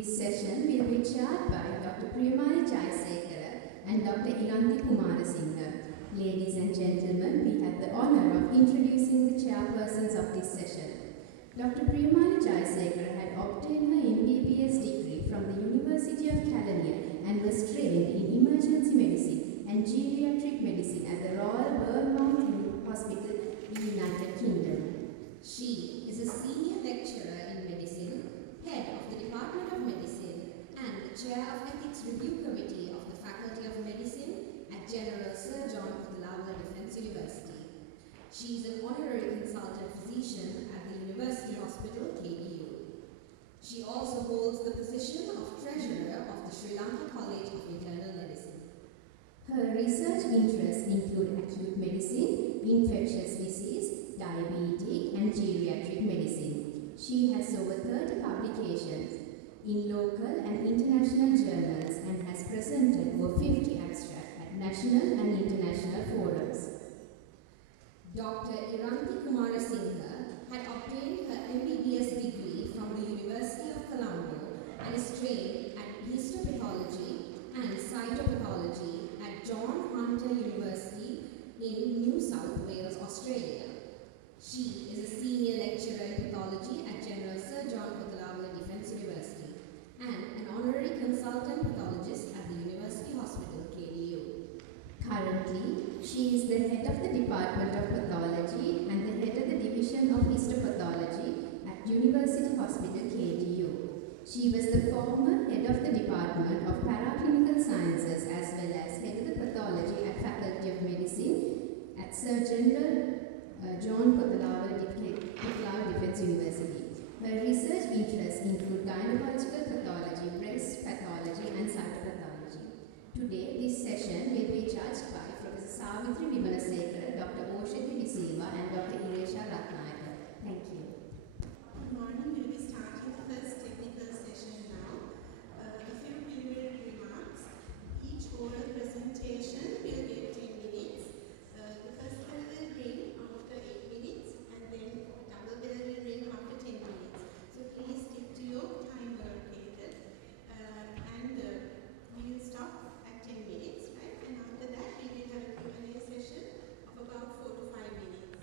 This session will be chaired by Dr. Priyamali Jayasekara and Dr. Iranthi Kumarasinghe. Ladies and gentlemen, we have the honor of introducing the chairpersons of this session. Dr. Priyamali Jayasekara had obtained her MBBS degree from the University of California and was trained in emergency medicine and geriatric medicine at the Royal Bournemouth Hospital in the United Kingdom. She is a senior lecturer in medicine, head of the Department of Medicine, and the chair of Ethics Review Committee of the Faculty of Medicine at General Sir John Kotelawala Defence University. She is an honorary consultant physician at the University Hospital, KDU. She also holds the position of treasurer of the Sri Lanka College of Internal Medicine. Her research interests include acute medicine, infectious disease, diabetic, and geriatric medicine. She has over 30 publications in local and international journals and has presented over 50 abstracts at national and international forums. Dr. Iranthi Kumarasinghe had obtained her MBBS degree from the University of Colombo and is trained at histopathology and cytopathology at John Hunter University in New South Wales, Australia. She is a senior lecturer in pathology at General Sir John Kotelawala Defence University and an honorary consultant pathologist at the University Hospital, KDU. Currently, she is the head of the Department of Pathology and the head of the Division of Histopathology at University Hospital, KDU. She was the former head of the Department of Paraclinical Sciences as well as head of the Pathology at Faculty of Medicine at Sir General John Kotelawala Defence University. Her research interests include gynecological pathology, breast pathology, and cytopathology. Today, this session will be judged by Professor Sawithri Vimalasekara, Dr. Oshadi Diseva, and Dr. Waidyarathna. Thank you. Good morning. We will be starting the first technical session now. A few preliminary remarks. Each oral presentation will get 10 minutes. The first bell will ring after 8 minutes and then double bell will ring after 10 minutes. So please stick to your time allocated and we will stop at 10 minutes, right? And after that we will have a Q&A session of about 4 to 5 minutes.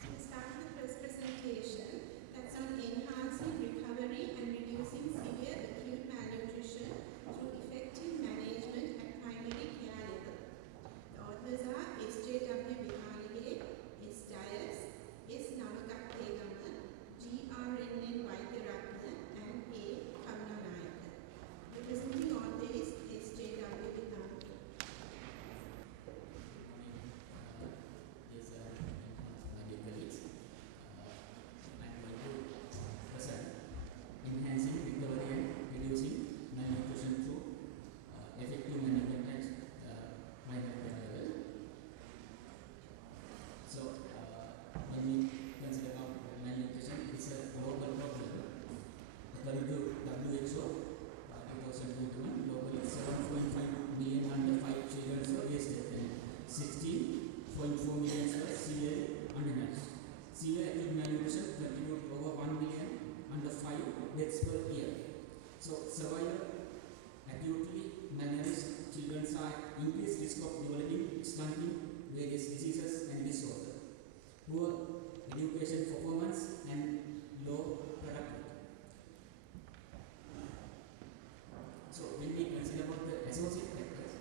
So we start with the first presentation that's on enhancing recovery and reducing severe acute malnutrition through effective management at primary care level. The authors are S.J.W. Withanage, S. Dias, S. Nawagattegama, GRNN Waidyarathna, and A. Karunanayake. The presenting author is S.J.W. Withanage. My dear colleagues, I'm going to present enhancing recovery and reducing malnutrition through effective management at primary care level. So, when we consider about malnutrition, it's a global problem. According to WHO, 2021, globally 7.5 million under 5 children were wasted and 16.4 million were severely undernourished. Severe acute malnutrition contribute over 1 million under 5 deaths per year. So, survival acutely malnourished children are at increased risk of developing stunting, various diseases and disorders, poor education performance and low productivity. So, when we consider about the associated factors,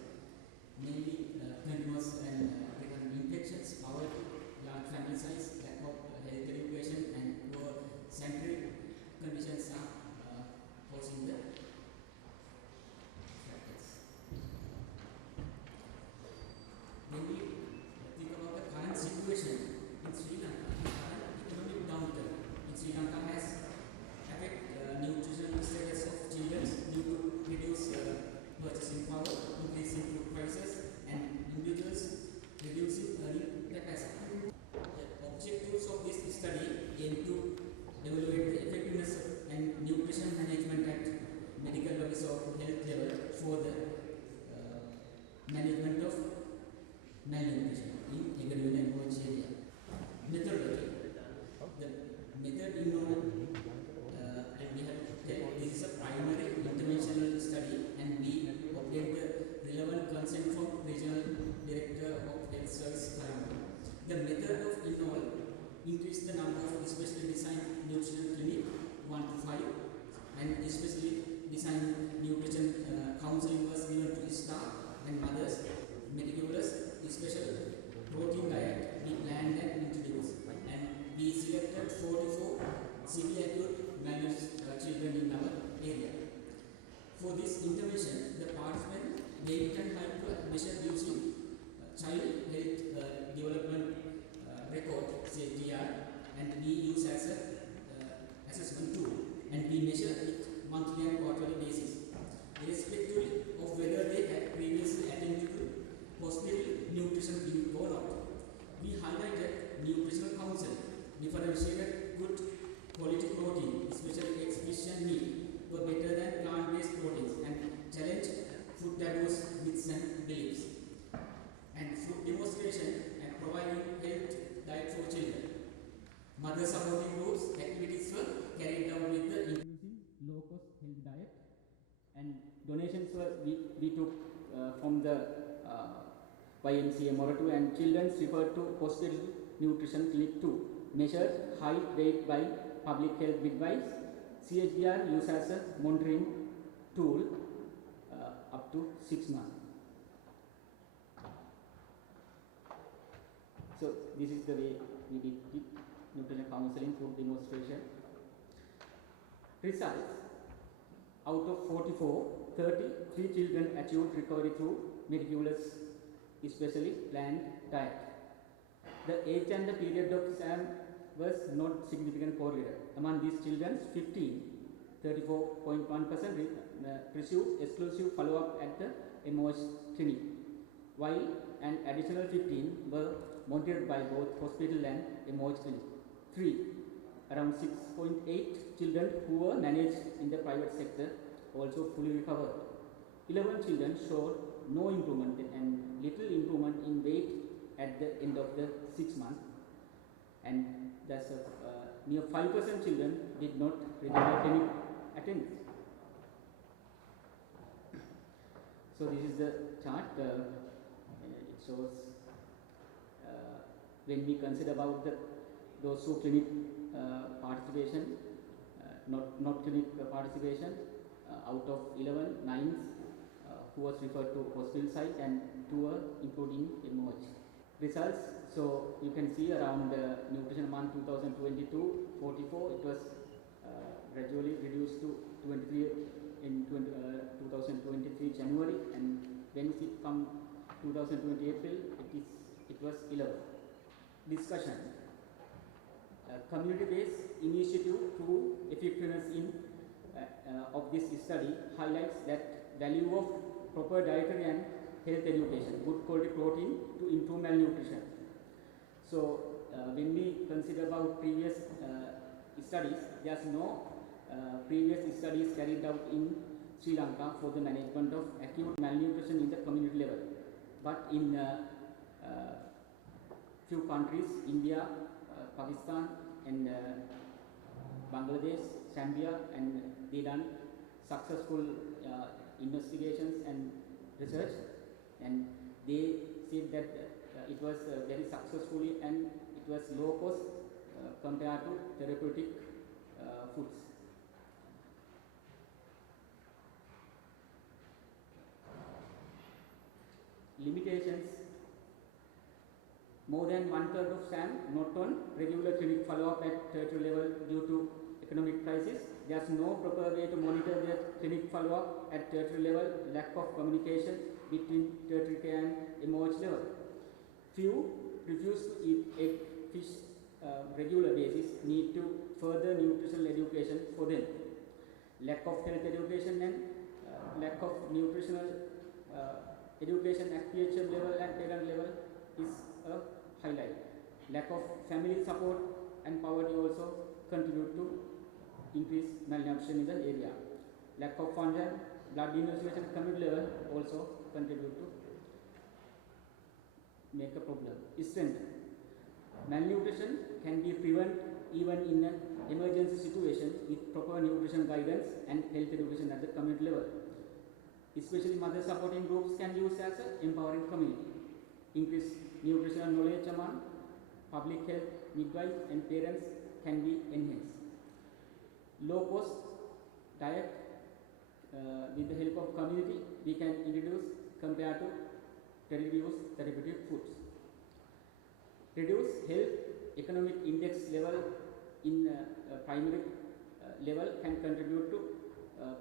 mainly continuous and recurrent infections, poverty, large family size, lack of health education, and poor sanitary conditions are causing the factors. When we think about the current situation in Sri Lanka, the current economic downturn and especially design nutrition counseling was given to staff and mothers, meticulous, special protein diet we planned and introduced, and we selected 44 severe acute malnourished children in our area. For this intervention, the participants weight and height were measured using child health development record, say GR, and we use as a assessment tool, and we measure it monthly and quarterly basis, irrespective of whether they had previously attended to hospital nutrition clinic or not. We highlighted nutritional counsel, differentiated good quality protein, especially eggs, fish and meat, were better than plant-based proteins, and challenged food taboos, myths and beliefs. And food demonstration and providing health diet for children. Mother supporting groups activities were carried out with the introducing low-cost health diet, and donations were we took from the YMCA Moratu, and children referred to hospital nutrition clinic 2, measured height, weight by public health midwives. CHDR used as a monitoring tool up to 6 months. So this is the way we did nutrition counseling, food demonstration. Results: out of 44, 33 children achieved recovery through meticulous, especially planned diet. The age and the period of exam was not significant correlated. Among these children, 15, 34.1% received exclusive follow-up at the MOH clinic, while an additional 15 were monitored by both hospital and MOH clinic. 3, around 6.8 children who were managed in the private sector also fully recovered. 11 children showed no improvement and little improvement in weight at the end of the 6 months, and that's near 5% children did not regular clinic attendance. So this is the chart. It shows when we consider about those who clinic participation, not clinic participation, out of 11, 9 who was referred to hospital site, and 2 were including MOH. Results: so you can see around nutrition month 2022, 44, it was gradually reduced to 23 in 2023 January, and when it come 2020 April, it was 11. Discussion: community-based initiative through effectiveness in of this study highlights that value of proper dietary and health education, good quality protein to improve malnutrition. So when we consider about previous studies, there's no previous studies carried out in Sri Lanka for the management of acute malnutrition in the community level. But in few countries, India, Pakistan and Bangladesh, Zambia, and they done successful investigations and research, and they said that it was very successfully and it was low cost compared to therapeutic foods. Limitations: more than 1/3 of SAM not on regular clinic follow-up at tertiary level due to economic crisis. There is no proper way to monitor their clinic follow-up at tertiary level, lack of communication between tertiary care and MOH level. Few refuse to eat egg, fish regular basis, need to further nutritional education for them. Lack of health education and lack of nutritional education at PHM level and parent level is a highlight. Lack of family support and poverty also contribute to increase malnutrition in the area. Lack of funds and blood investigation at community level also contribute to make a problem. Strength: malnutrition can be prevented even in an emergency situation with proper nutrition guidance and health education at the community level. Especially mother supporting groups can use as an empowering community. Increase nutritional knowledge among public health midwives and parents can be enhanced. Low cost diet, with the help of community, we can introduce compared to reduce therapeutic foods. Reduce health economic index level in primary level can contribute to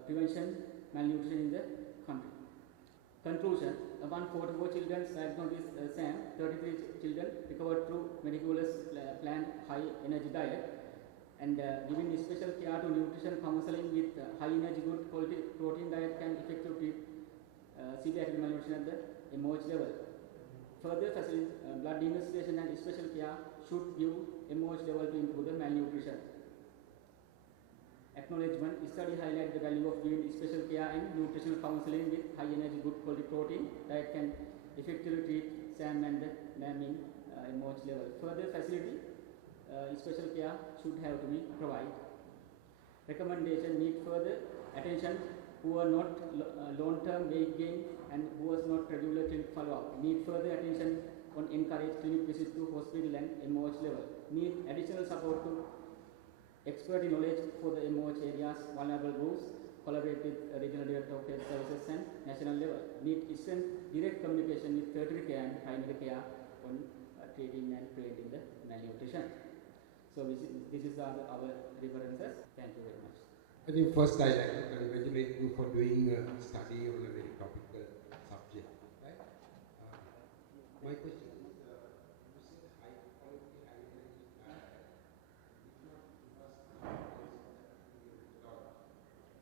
prevention malnutrition in the country. Conclusion: 144 children diagnosed with SAM, 33 children recovered through meticulous planned high energy diet, and giving special care to nutrition counseling with high energy good quality protein diet can effectively treat severe acute malnutrition at the MOH level. Further facilitate blood investigation and special care should give MOH level to improve the malnutrition. Acknowledgement: study highlight the value of giving special care and nutritional counseling with high energy good quality protein diet can effectively treat SAM and the NAM in MOH level. Further facility special care should have to be provided. Recommendation: need further attention who are not long-term weight gain and who was not regular clinic follow-up. Need further attention on encourage clinic visit to hospital and MOH level. Need additional support to expert knowledge for the MOH areas, vulnerable groups, collaborate with regional director of health services and national level. Need instant direct communication with tertiary care and primary care on treating and preventing the malnutrition. So this is our references. Thank you very much. I think first I'd like to congratulate you for doing a study on a very topical subject. Right? My question is, you said high quality, high energy diet. Did not give us methodology.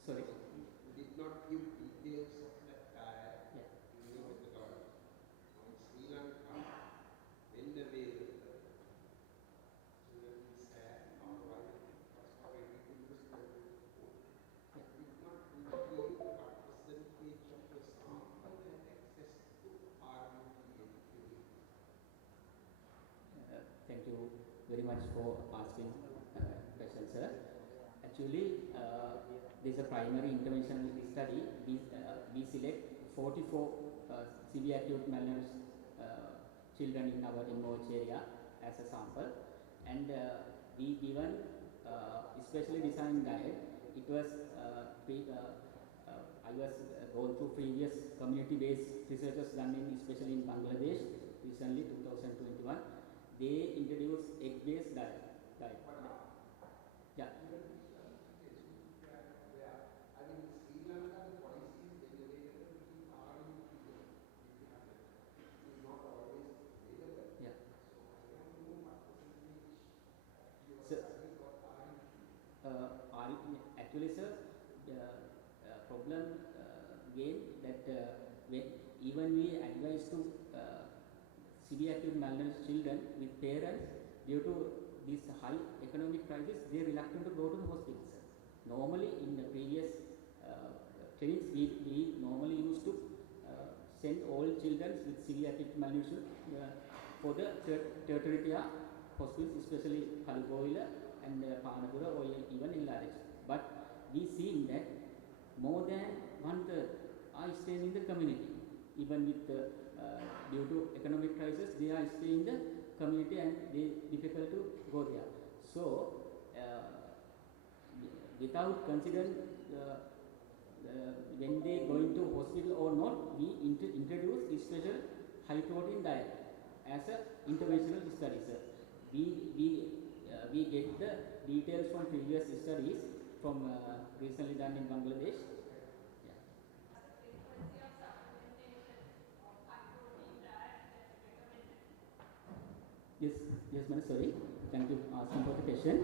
Sorry. Did not give details of that diet in your methodology. On Sri Lanka, when the way thank you very much for asking questions, sir. Actually, this is a primary intervention study. We select 44 severe acute malnourished children in our MOH area as a sample, and we given specially designed diet. It was I was going through previous community-based researches done in, especially in Bangladesh, recently 2021. They introduced egg-based diet. Yeah. Actually, sir, the problem again that when even we advise to severe acute malnourished children with parents, due to this high economic crisis, they are reluctant to go to the hospitals. Normally, in the previous clinics, we normally used to send all children with severe acute malnutrition for the tertiary care hospitals, especially Kalgoila and Panapura or even in Larich. But we see that more than 1/3 are staying in the community. Even with due to economic crisis, they are staying in the community and they difficult to go there. So, without considering when they going to hospital or not, we introduce special high protein diet as a interventional study, sir. We get the details from previous studies from recently done in Bangladesh. Yeah. Yes, ma'am. Sorry. Thank you for asking for the question.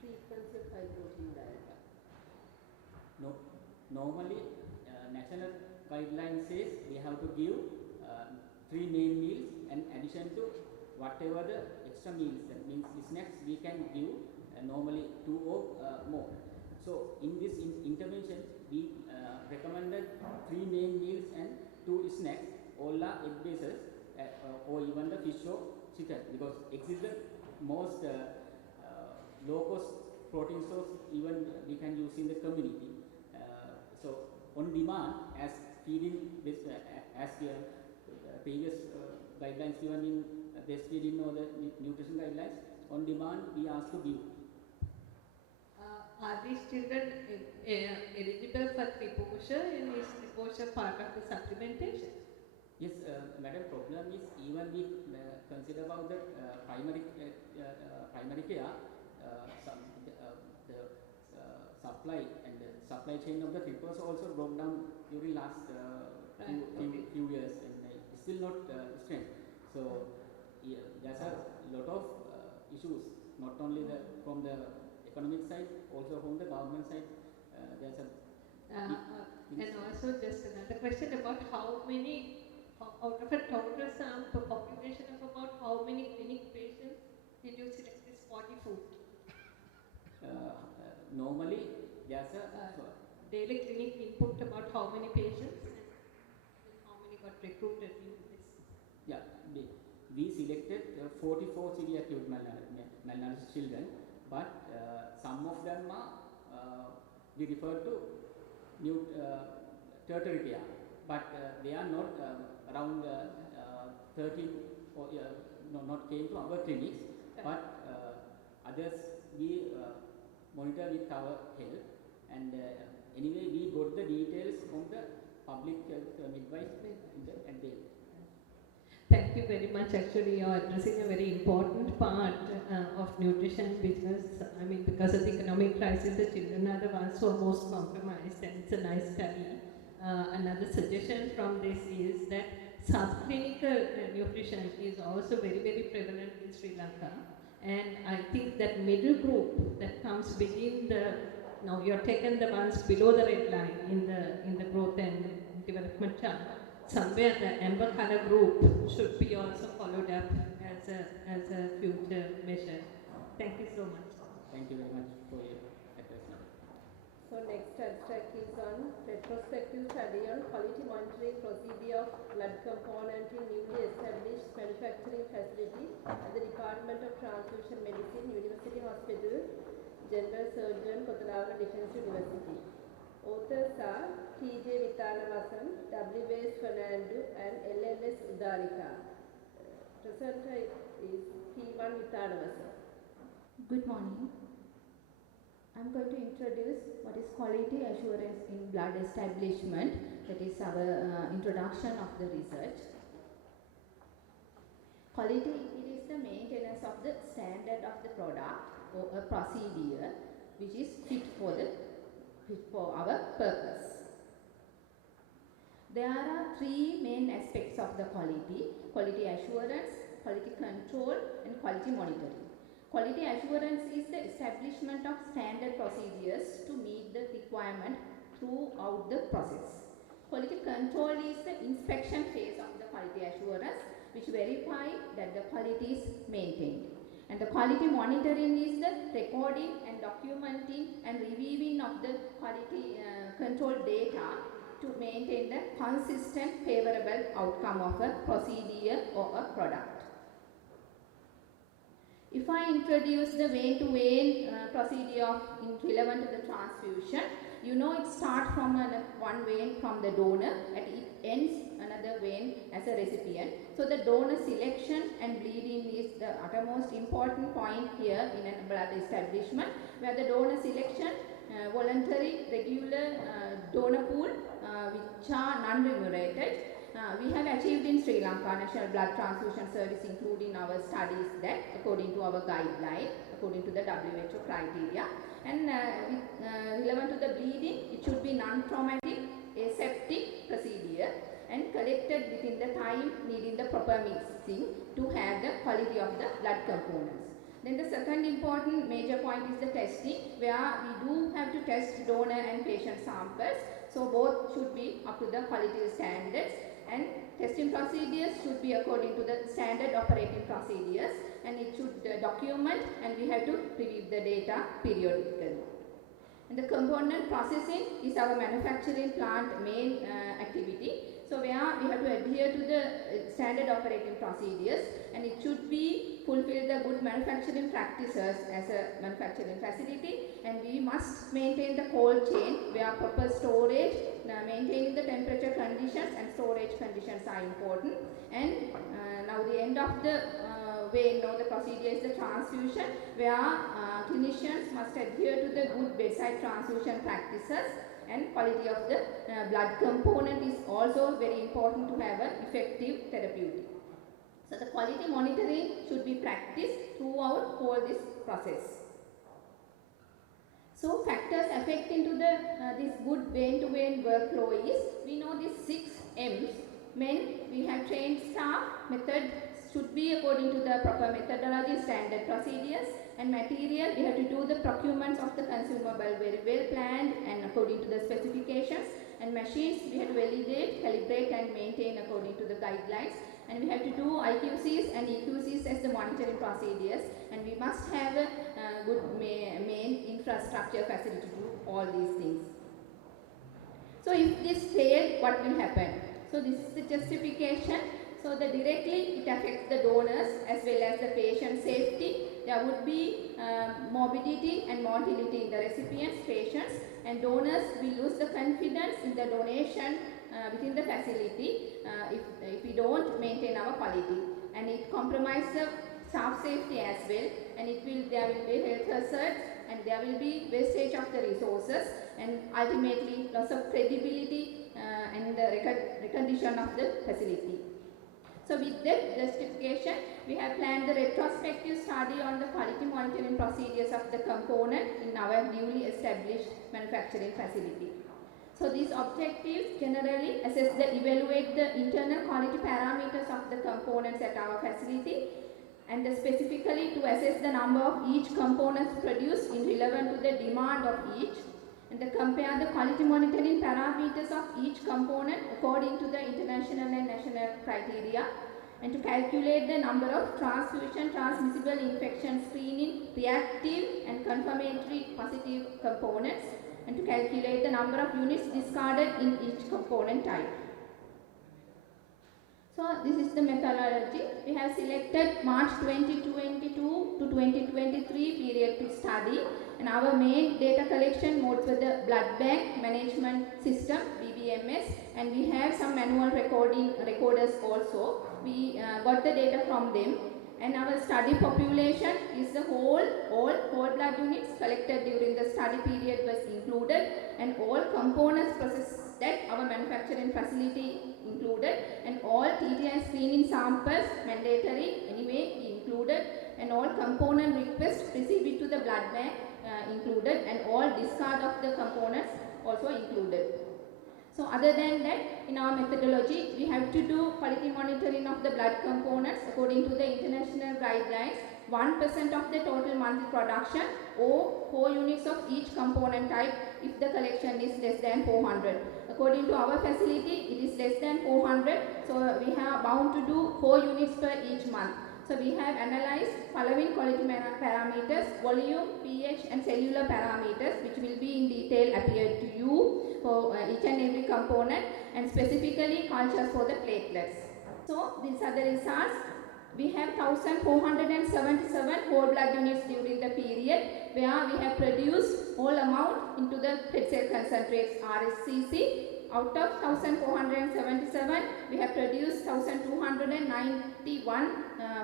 Frequency of high protein diet. No, normally national guidelines says we have to give 3 main meals and addition to whatever the extra meals, that means snacks, we can give normally 2 or more. So in this intervention, we recommended 3 main meals and 2 snacks, all are egg bases or even the fish or chicken, because eggs is the most low cost protein source even we can use in the community. So on demand, as feeding this as previous guidelines given in breastfeeding or the nutrition guidelines, on demand we ask to give. these children eligible for Triposha, and is Triposha part of the supplementation? Yes, madam, problem is even we consider about the primary care, the supply and the supply chain of the trippers also broke down during last few years, and it's still not strength. So yeah, there's a lot of issues, not only from the economic side, also from the government side. There's a and also just another question about how many out of a total sample population of about how many clinic patients did you select this 44? Normally there's a daily clinic input about how many patients and how many got recruited into this? Yeah, we selected 44 severe acute malnourished children, but some of them are we refer to new tertiary care, but they are not around 30 or not came to our clinics, but others we monitor with our health, and anyway we got the details from the public health midwife and they. Thank you very much. Actually, you are addressing a very important part of nutrition business. I mean, because of the economic crisis, the children are the ones who are most compromised, and it's a nice study. Another suggestion from this is that subclinical nutrition is also very, very prevalent in Sri Lanka. And I think that middle group that comes within the, now you're taken the ones below the red line in the growth and development chart. Somewhere the amber color group should be also followed up as a future measure. Thank you so much. Thank you very much for your address. So next abstract is on retrospective study on quality monitoring procedure of blood component in newly established manufacturing facility at the Department of Transfusion Medicine, University Hospital, General Surgeon, Kotelawala Defense University. Authors are T.J. Withanage, W.S. Fernando, and L.L.S. Udarika. Presenter is P1 Withanage. Good morning. I'm going to introduce what is quality assurance in blood establishment. That is our introduction of the research. Quality, it is the maintenance of the standard of the product or a procedure which is fit for our purpose. There are three main aspects of the quality: quality assurance, quality control, and quality monitoring. Quality assurance is the establishment of standard procedures to meet the requirement throughout the process. Quality control is the inspection phase of the quality assurance, which verify that the quality is maintained. And the quality monitoring is the recording and documenting and reviewing of the quality control data to maintain the consistent favorable outcome of a procedure or a product. If I introduce the vein-to-vein procedure relevant to the transfusion, you know it starts from one vein from the donor and it ends another vein as a recipient. So the donor selection and bleeding is the uttermost important point here in a blood establishment, where the donor selection, voluntary, regular donor pool which are non-remunerated. We have achieved in Sri Lanka National Blood Transfusion Service, including our studies that according to our guideline, according to the WHO criteria, and relevant to the bleeding, it should be non-traumatic, aseptic procedure and collected within the time needing the proper mixing to have the quality of the blood components. Then the second important major point is the testing, where we do have to test donor and patient samples. So both should be up to the quality standards, and testing procedures should be according to the standard operating procedures, and it should document, and we have to review the data periodically. And the component processing is our manufacturing plant main activity. So where we have to adhere to the standard operating procedures, and it should be fulfill the good manufacturing practices as a manufacturing facility, and we must maintain the cold chain where proper storage, maintaining the temperature conditions and storage conditions are important. And now the end of the way know the procedure is the transfusion, where clinicians must adhere to the good bedside transfusion practices, and quality of the blood component is also very important to have an effective therapeutic. So the quality monitoring should be practiced throughout all this process. So factors affecting to the this good vein-to-vein workflow is, we know these 6 M's. Men, we have trained staff, method should be according to the proper methodology, standard procedures, and material, we have to do the procurements of the consumable very well planned and according to the specifications, and machines we have to validate, calibrate and maintain according to the guidelines, and we have to do IQCs and EQCs as the monitoring procedures, and we must have a good main infrastructure facility to do all these things. So if this fails, what will happen? So this is the justification. So that directly it affects the donors as well as the patient safety. There would be morbidity and mortality in the recipients, patients, and donors will lose the confidence in the donation within the facility if we don't maintain our quality, and it compromises the staff safety as well, and there will be health hazards, and there will be wastage of the resources, and ultimately loss of credibility and the recognition of the facility. So with that justification, we have planned the retrospective study on the quality monitoring procedures of the component in our newly established manufacturing facility. So these objectives generally evaluate the internal quality parameters of the components at our facility, and specifically to assess the number of each components produced in relevant to the demand of each, and compare the quality monitoring parameters of each component according to the international and national criteria, and to calculate the number of transfusion transmissible infection screening reactive and confirmatory positive components, and to calculate the number of units discarded in each component type. So this is the methodology. We have selected March 2022 to 2023 period to study, and our main data collection modes were the blood bank management system BBMS, and we have some manual recorders also. We got the data from them, and our study population is the all blood units collected during the study period was included, and all components processed at our manufacturing facility included, and all TTI screening samples mandatory anyway included, and all component requests received to the blood bank included, and all discard of the components also included. So other than that, in our methodology, we have to do quality monitoring of the blood components according to the international guidelines, 1% of the total monthly production or 4 units of each component type if the collection is less than 400. According to our facility, it is less than 400, so we are bound to do 4 units per each month. So we have analyzed following quality parameters: volume, pH and cellular parameters, which will be in detail appeared to you for each and every component, and specifically cultures for the platelets. So these are the results. We have 1477 whole blood units during the period, where we have produced all amount into the red cell concentrates RSCC. Out of 1477, we have produced 1291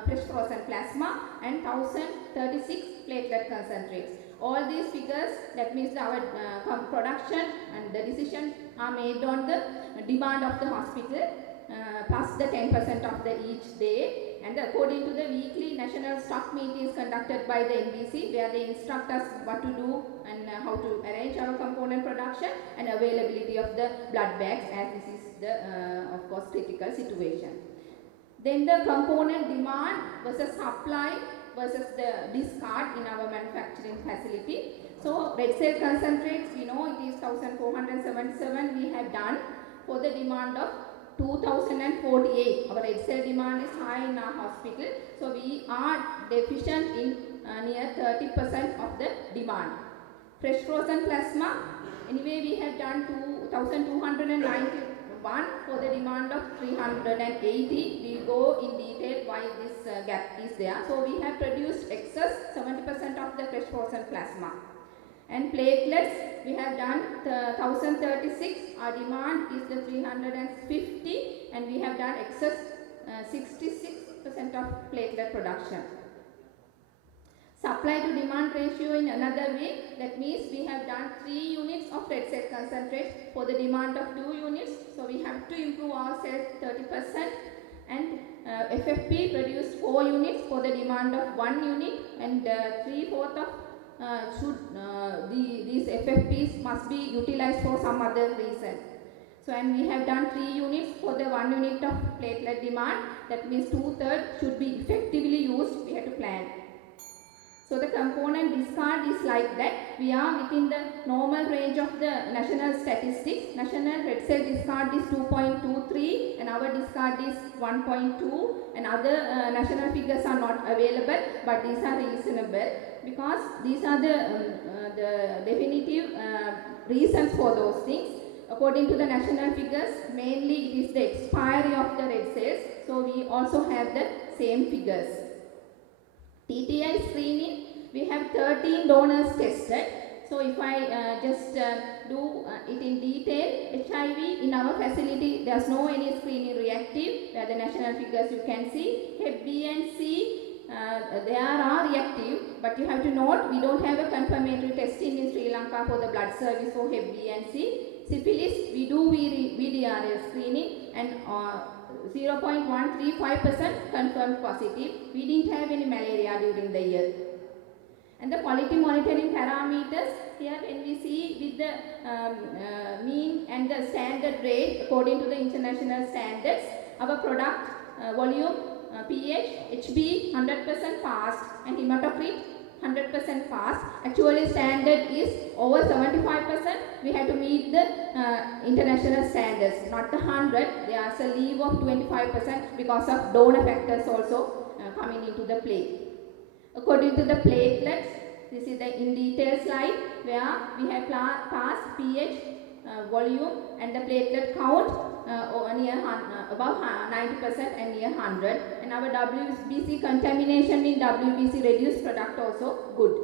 fresh frozen plasma and 1036 platelet concentrates. All these figures, that means our production and the decision are made on the demand of the hospital, plus the 10% of the each day, and according to the weekly national stock meetings conducted by the NBC, where they instruct us what to do and how to arrange our component production and availability of the blood bags, as this is the of course critical situation. Then the component demand versus supply versus the discard in our manufacturing facility. So red cell concentrates, we know it is 1477 we have done for the demand of 2048. Our red cell demand is high in our hospital, so we are deficient in near 30% of the demand. Fresh frozen plasma, anyway we have done 2291 for the demand of 380. We go in detail why this gap is there. So we have produced excess 70% of the fresh frozen plasma. And platelets, we have done 1036, our demand is the 350, and we have done excess 66 6% of platelet production. Supply to demand ratio in another way, that means we have done 3 units of red cell concentrate for the demand of 2 units, so we have to improve our sales 30%, and FFP produced 4 units for the demand of 1 unit, and 3/4 of these FFPs must be utilized for some other reason. So, and we have done 3 units for the 1 unit of platelet demand, that means 2/3 should be effectively used, we have to plan. So the component discard is like that. We are within the normal range of the national statistics. National red cell discard is 2.23 and our discard is 1.2, and other national figures are not available, but these are reasonable because these are the definitive reasons for those things. According to the national figures, mainly it is the expiry of the red cells, so we also have the same figures. TTI screening, we have 13 donors tested. So if I just do it in detail, HIV in our facility, there's no any screening reactive, where the national figures you can see. Hep B and C, they are reactive, but you have to note, we don't have a confirmatory testing in Sri Lanka for the blood service for Hep B and C. Syphilis, we do VDRL screening, and 0.135% confirmed positive. We didn't have any malaria during the year. And the quality monitoring parameters, here when we see with the mean and the standard rate according to the international standards, our product volume, pH, HB 100% passed, and hematocrit 100% passed. Actually standard is over 75%. We have to meet the international standards, not the 100. There is a leave of 25% because of donor factors also coming into the play. According to the platelets, this is the in detail slide where we have passed pH, volume and the platelet count near above 90% and near 100, and our WBC contamination in WBC reduced product also good.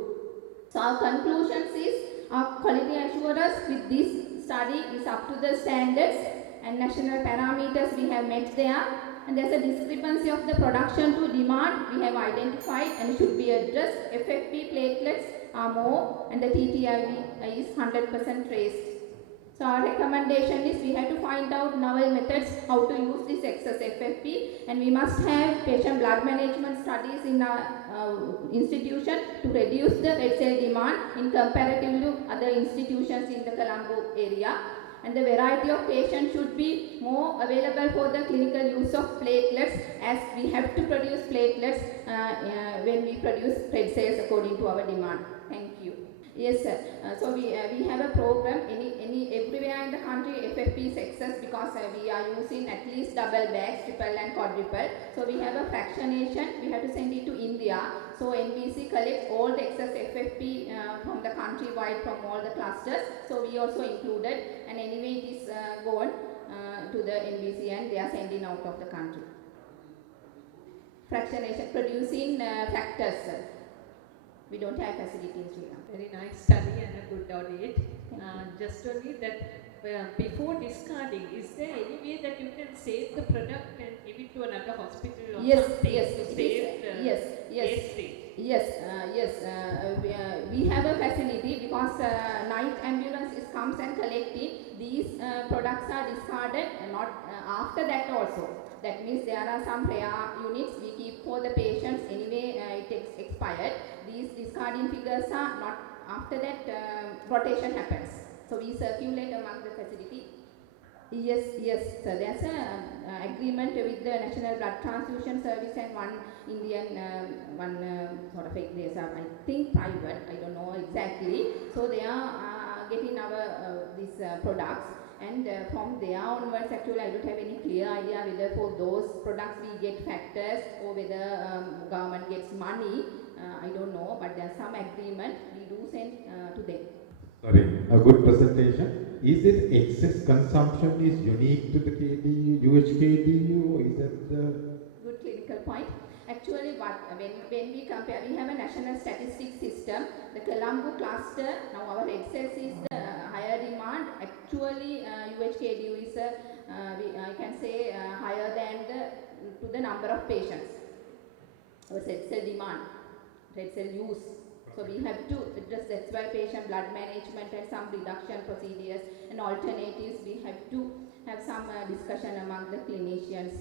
So our conclusions is our quality assurance with this study is up to the standards, and national parameters we have met there, and there's a discrepancy of the production to demand we have identified and should be addressed. FFP platelets are more and the TTIV is 100% traced. So our recommendation is we have to find out novel methods how to use this excess FFP, and we must have patient blood management studies in our institution to reduce the red cell demand in comparative to other institutions in the Colombo area. And the variety of patients should be more available for the clinical use of platelets, as we have to produce platelets when we produce red cells according to our demand. Thank you. Yes, sir. So we have a program everywhere in the country. FFP is excess because we are using at least double bags, triple and quadruple. So we have a fractionation. We have to send it to India. So NBC collects all the excess FFP from the countrywide, from all the clusters. So we also included, and anyway it is gone to the NBC and they are sending out of the country. Fractionation, producing factors. We don't have facility in Sri Lanka. Very nice study and a good audit. Just only that before discarding, is there any way that you can save the product and give it to another hospital or something? We have a facility because night ambulance comes and collecting. These products are discarded not after that also. That means there are some rare units we keep for the patients anyway, it expired. These discarding figures are not after that rotation happens. So we circulate among the facility. Yes, so there's an agreement with the National Blood Transfusion Service and one Indian, there's I think private, I don't know exactly. So they are getting our these products. And from there onwards, actually I don't have any clear idea whether for those products we get factors or whether government gets money. I don't know, but there's some agreement we do send to them. Sorry, a good presentation. Is it excess consumption is unique to the KDU, UHKDU, or is that the... Good clinical point. Actually, when we compare, we have a national statistics system. The Colombo cluster, now our red cells is the higher demand. Actually, UHKDU is, I can say, higher than to the number of patients. our red cell demand, red cell use. So we have to address that's why patient blood management and some reduction procedures and alternatives. We have to have some discussion among the clinicians.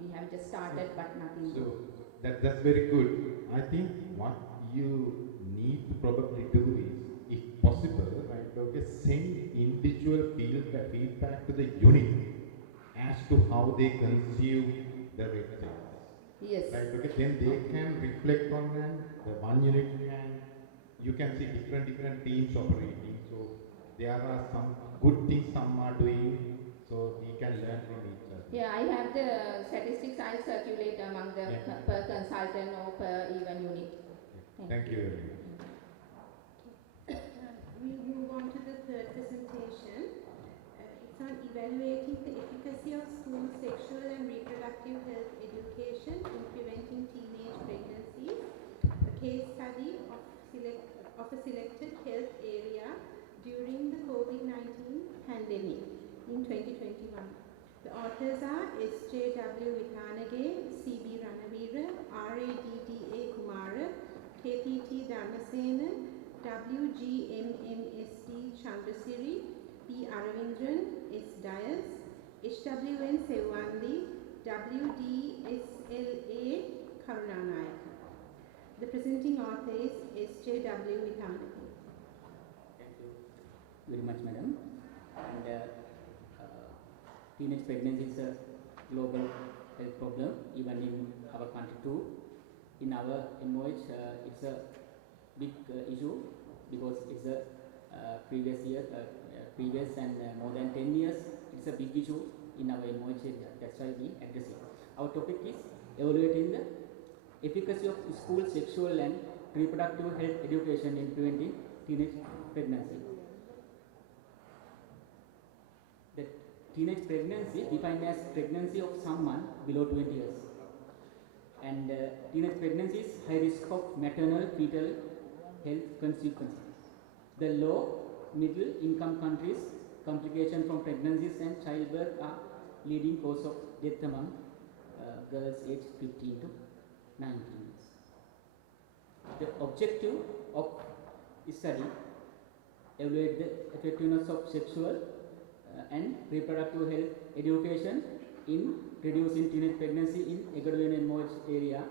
We have just started, but nothing. So that's very good. I think what you need to probably do is, if possible, right, okay, send individual feedback to the unit as to how they consume the red cells. Yes. Right, okay, then they can reflect on that. The one unit you can see different teams operating. So there are some good things some are doing, so we can learn from each other. Yeah, I have the statistics I'll circulate among the per consultant or per even unit. Thank you very much. We'll move on to the third presentation. It's on evaluating the efficacy of school sexual and reproductive health education in preventing teenage pregnancies, a case study of a selected health area during the COVID-19 pandemic in 2021. The authors are S.J.W. Withanage, C.B. Ranaweera, RADDA Kumara, KPT Dharmasena, WGMMSD Chandrasiri, P. Aravindan, S. Dias, HWN Sewwandi, WDSLA Karunanayake. The presenting author is S.J.W. Withanage. Thank you very much, madam. And teenage pregnancy is a global health problem, even in our country too. In our MOH, it's a big issue because it's a previous and more than 10 years, it's a big issue in our MOH area. That's why we address it. Our topic is evaluating the efficacy of school sexual and reproductive health education in preventing teenage pregnancy. The teenage pregnancy defined as pregnancy of someone below 20 years. And teenage pregnancy is high risk of maternal fetal health consequences. The low middle income countries, complications from pregnancies and childbirth are leading cause of death among girls aged 15 to 19 years. The objective of study evaluate the effectiveness of sexual and reproductive health education in reducing teenage pregnancy in Ecuadorian and MOH area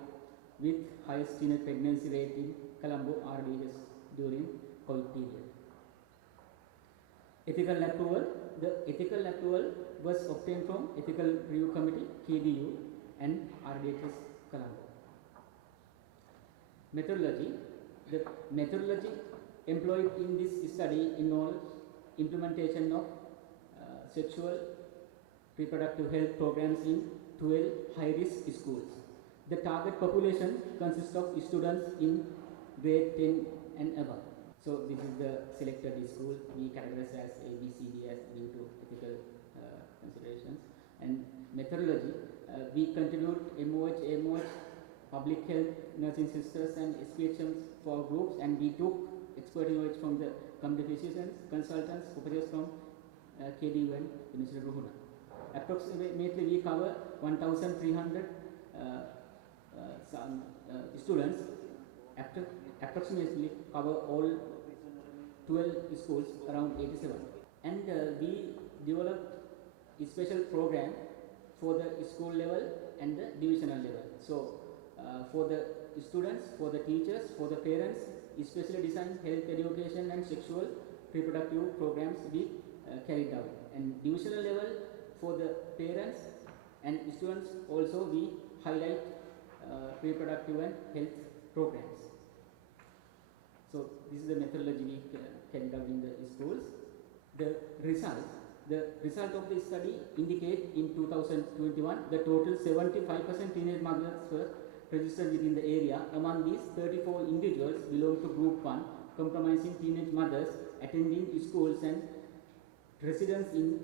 with highest teenage pregnancy rate in Colombo RDS during COVID period. Ethical approval. The ethical approval was obtained from Ethical Review Committee KDU and RDHS Colombo. Methodology. The methodology employed in this study involves implementation of sexual reproductive health programs in 12 high-risk schools. The target population consists of students in grade 10 and above. So this is the selected school. We categorize as A, B, C, D as due to ethical considerations. And methodology, we contribute MOH, public health, nursing sisters and SPHMs for groups, and we took expert knowledge from the community physicians, consultants, professors from KDU and Minister Ruhuna. Approximately we cover 1,300 students, approximately cover all 12 schools, around 87. And we developed a special program for the school level and the divisional level. So for the students, for the teachers, for the parents, especially designed health education and sexual reproductive programs we carried out. And divisional level, for the parents and students also we highlight reproductive and health programs. So this is the methodology we carried out in the schools. The result of the study indicate in 2021 the total 75% teenage mothers were registered within the area. Among these, 34 individuals belong to group 1, comprising teenage mothers attending schools and residents in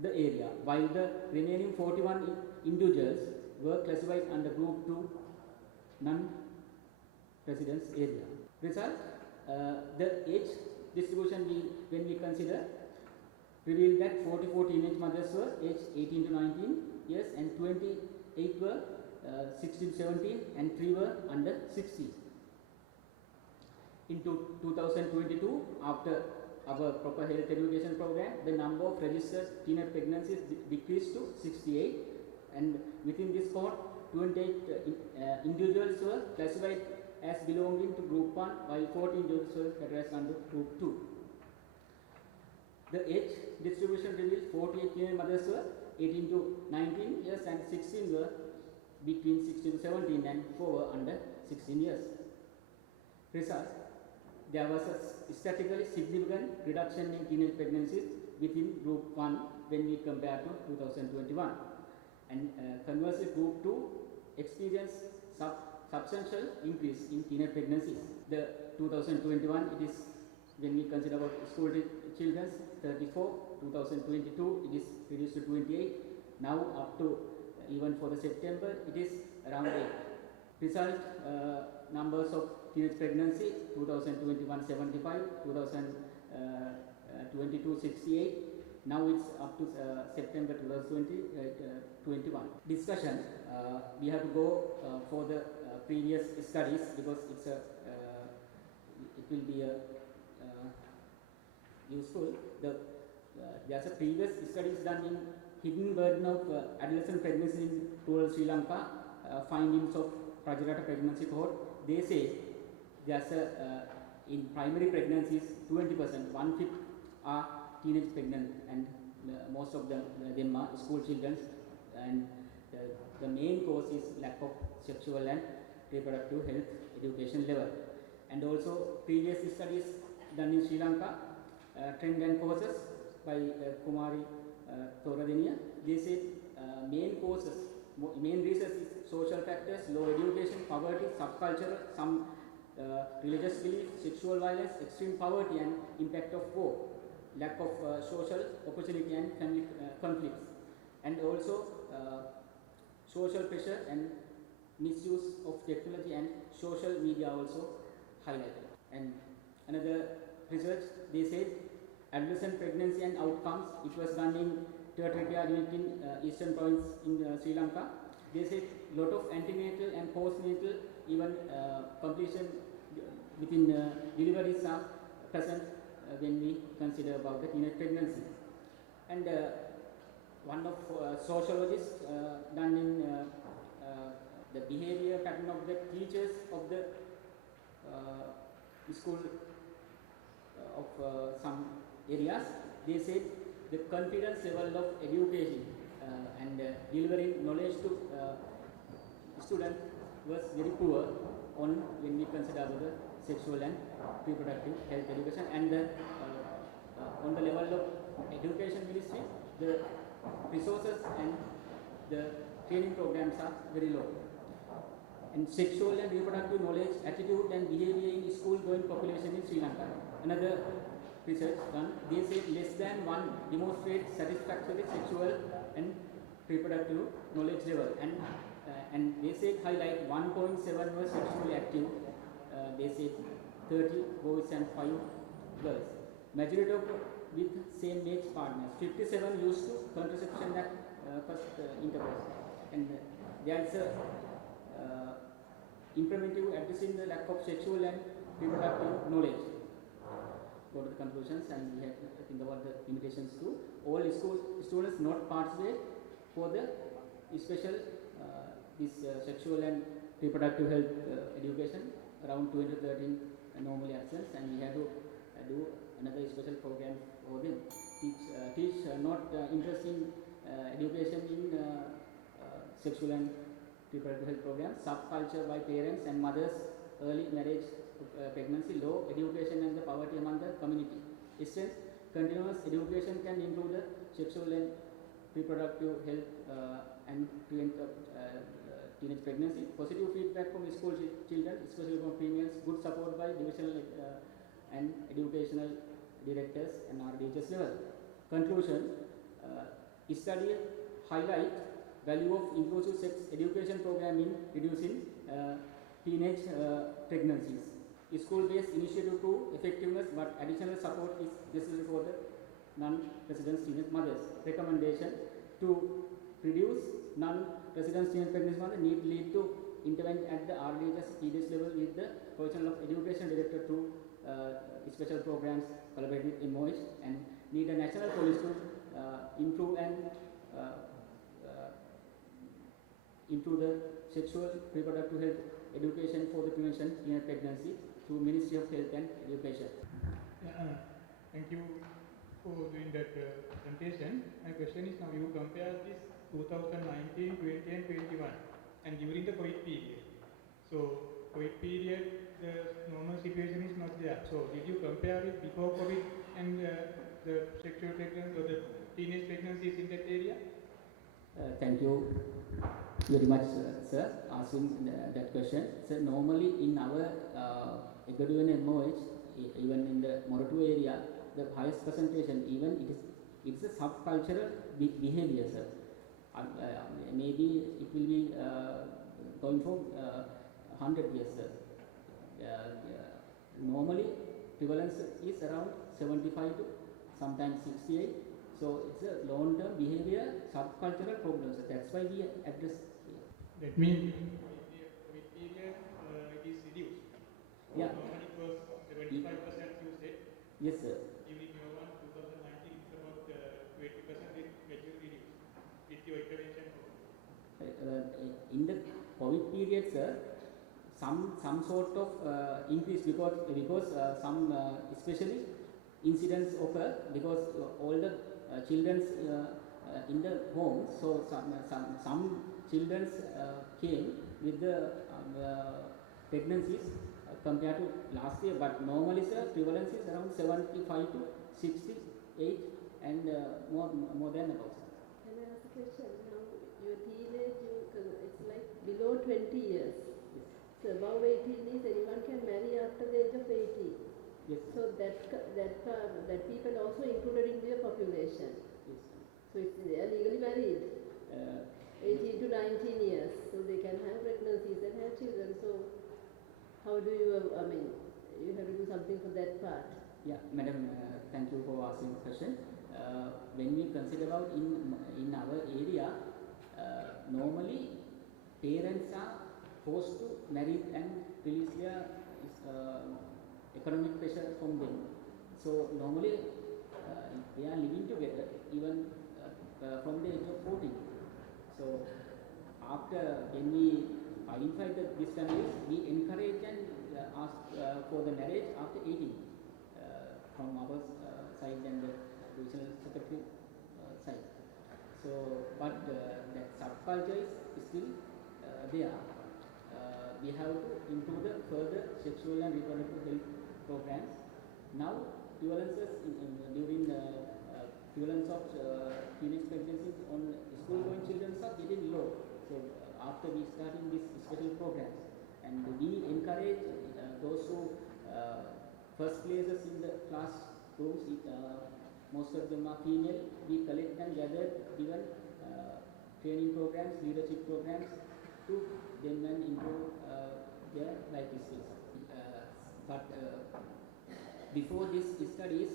the area, while the remaining 41 individuals were classified under group 2 non-residence area. Result, the age distribution when we consider revealed that 44 teenage mothers were aged 18 to 19 years and 28 were 16 to 17 and 3 were under 16. In 2022, after our proper health education program, the number of registered teenage pregnancies decreased to 68, and within this cohort, 28 individuals were classified as belonging to group 1, while 14 individuals were categorized under group 2. The age distribution reveals 48 teenage mothers were 18 to 19 years and 16 were between 16 to 17 and 4 were under 16 years. Results: there was a statistically significant reduction in teenage pregnancies within group 1 when we compare to 2021, and conversely group 2 experienced substantial increase in teenage pregnancies. The 2021, it is when we consider about school children, 34, 2022 it is reduced to 28, now up to even for the September it is around 8. Result numbers of teenage pregnancy: 2021 75, 2022 68. Now it's up to September 2021. Discussion: we have to go for the previous studies because it's a it will be useful. There's a previous studies done in hidden burden of adolescent pregnancy in rural Sri Lanka. Findings of Waidyarathna pregnancy cohort. They say there's in primary pregnancies 20%, 1/5 are teenage pregnant, and most of them are school children, and the main cause is lack of sexual and reproductive health education level. And also previous studies done in Sri Lanka, trend and causes by Kumari Thoradeniya. They say main causes, main reasons is social factors, low education, poverty, subculture, some religious beliefs, sexual violence, extreme poverty, and impact of war, lack of social opportunity and family conflicts, and also social pressure and misuse of technology and social media also highlighted. And another research, they said adolescent pregnancy and outcomes. It was done in tertiary care unit in eastern province in Sri Lanka. They said lot of antenatal and postnatal, even completion within deliveries are present when we consider about the teenage pregnancy. And one of sociologists done in the behavior pattern of the teachers of the school of some areas. They said the confidence level of education and delivering knowledge to students was very poor on when we consider the sexual and reproductive health education, and on the level of education ministry, the resources and the training programs are very low. And sexual and reproductive knowledge, attitude and behavior in school-going population in Sri Lanka. Another research done, they say less than 1 demonstrates satisfactory sexual and reproductive knowledge level, and they say highlight 1.7 were sexually active. They say 30 boys and 5 girls. Majority of with same-age partners. 57 used to contraception at first intercourse, and there is a imperative addressing the lack of sexual and reproductive knowledge. Go to the conclusions, and we have to think about the limitations too. All school students not participate for the special this sexual and reproductive health education. Around 20 to 13 normally absent, and we have to do another special program for them. Teach not interesting education in sexual and reproductive health programs. Subculture by parents and mothers, early marriage, pregnancy, low education and the poverty among the community. Instead, continuous education can improve the sexual and reproductive health and prevent teenage pregnancy. Positive feedback from school children, especially from females. Good support by divisional and educational directors and RDHS level. Conclusion: study highlight value of inclusive sex education program in reducing teenage pregnancies. School-based initiative to effectiveness, but additional support is necessary for the non-resident teenage mothers. Recommendation to reduce non-resident teenage pregnancy mother need lead to intervene at the RDHS PDS level with the professional of education director through special programs, collaborate with MOH, and need a national policy to improve the sexual reproductive health education for the prevention in pregnancy through Ministry of Health and Education. Thank you for doing that presentation. My question is, now you compare this 2019, 20 and 21 and during the COVID period. So COVID period, the normal situation is not there. So did you compare it before COVID and the sexual pregnancy or the teenage pregnancies in that area? Thank you very much, sir, asking that question. So normally in our Acute and MOH, even in the Moratu area, the highest concentration, even it's a subcultural behavior, sir. Maybe it will be going for 100 years, sir. Normally prevalence is around 75 to sometimes 68. So it's a long-term behavior subcultural problem. So that's why we address here. That means with period it is reduced. Yeah. Normally it was 75% you said. Yes, sir. During your one 2019 it's about 20% it gradually reduced with your intervention. In the COVID period, sir, some sort of increase because some especially incidents occur because all the children in the homes. So some children came with the pregnancies compared to last year. But normally, sir, prevalence is around 75 to 68 and more than about. Can I ask a question? Now your teenage, it's like below 20 years. So above 18 is anyone can marry after the age of 18. Yes. So that people also included in their population. Yes. So they are legally married. 18 to 19 years. So they can have pregnancies and have children. So how do you, you have to do something for that part. Yeah, madam, thank you for asking the question. When we consider about in our area, normally parents are forced to marry and release their economic pressure from them. So normally they are living together even from the age of 14. So after when we identify these families, we encourage and ask for the marriage after 18 from our side and the regional secretary side. So, but that subculture is still there. We have to improve the further sexual and reproductive health programs. Now, prevalences during the prevalence of teenage pregnancies on school-going children are getting low. So, after we starting these special programs, and we encourage those who first places in the classrooms, most of them are female. We collect and gather even training programs, leadership programs to them and improve their life skills. But before these studies,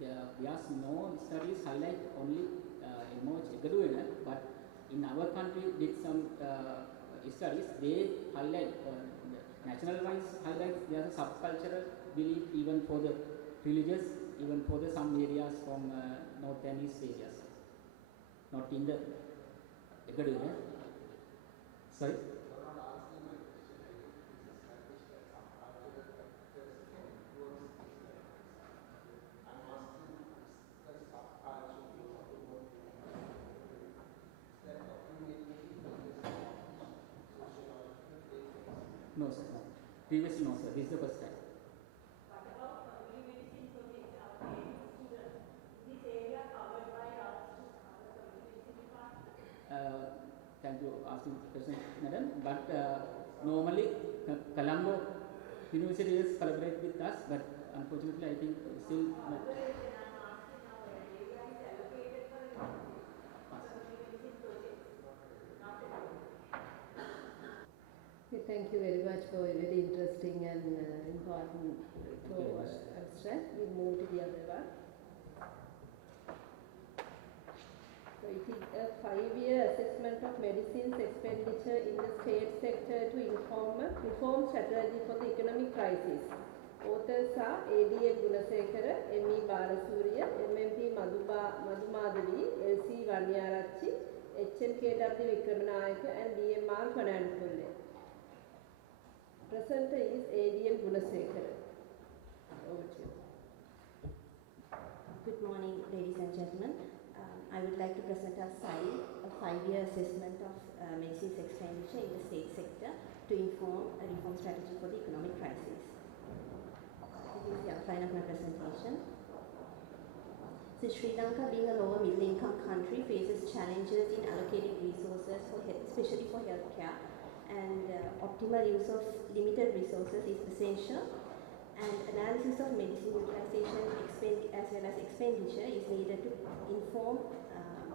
there's no studies highlight only MOH Acute, but in our country with some studies, they highlight, national-wise highlights, there's a subcultural belief even for the religious, even for the some areas from north and east areas, not in the Acute. Sorry? No, sir. No. Previously, no, sir. This is the first time. What about community medicine projects? Our students, this area covered by our community medicine department? Thank you for asking the question, madam. But normally, Colombo University has collaborated with us, but unfortunately, I think still not. Thank you very much for a very interesting and important abstract. We move to the other one. So it is a 5-year assessment of medicines expenditure in the state sector to inform a reform strategy for the economic crisis. Authors are A.D.A. Gunasekara, M.E. Balasuriya, M.M.P. Madhumadhavi, L.C. Waidyarathna, H.N.K.W. Vikramanayake and D.M.R. Fernandes. Presenter is A.D.M. Gunasekara. Over to you. Good morning, ladies and gentlemen. I would like to present our study, a 5-year assessment of medicines expenditure in the state sector to inform a reform strategy for the economic crisis. This is the outline of my presentation. So Sri Lanka, being a lower middle income country, faces challenges in allocating resources, especially for healthcare, and optimal use of limited resources is essential. And analysis of medicine utilization as well as expenditure is needed to inform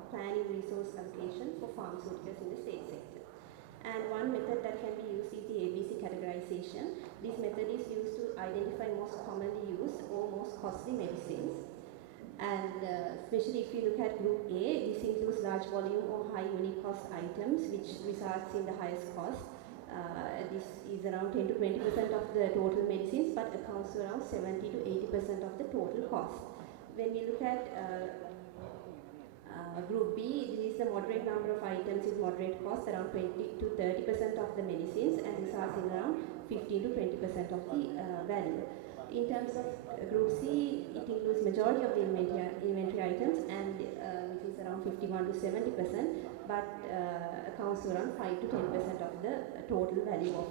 planning resource allocation for pharmaceuticals in the state sector. And one method that can be used is the ABC categorization. This method is used to identify most commonly used or most costly medicines. And especially if you look at group A, this includes large volume or high unit cost items which results in the highest cost. This is around 10 to 20% of the total medicines, but accounts to around 70 to 80% of the total cost. When we look at group B, this is the moderate number of items with moderate cost, around 20 to 30% of the medicines, and results in around 15 to 20% of the value. In terms of group C, it includes majority of the inventory items, and which is around 51 to 70%, but accounts to around 5 to 10% of the total value of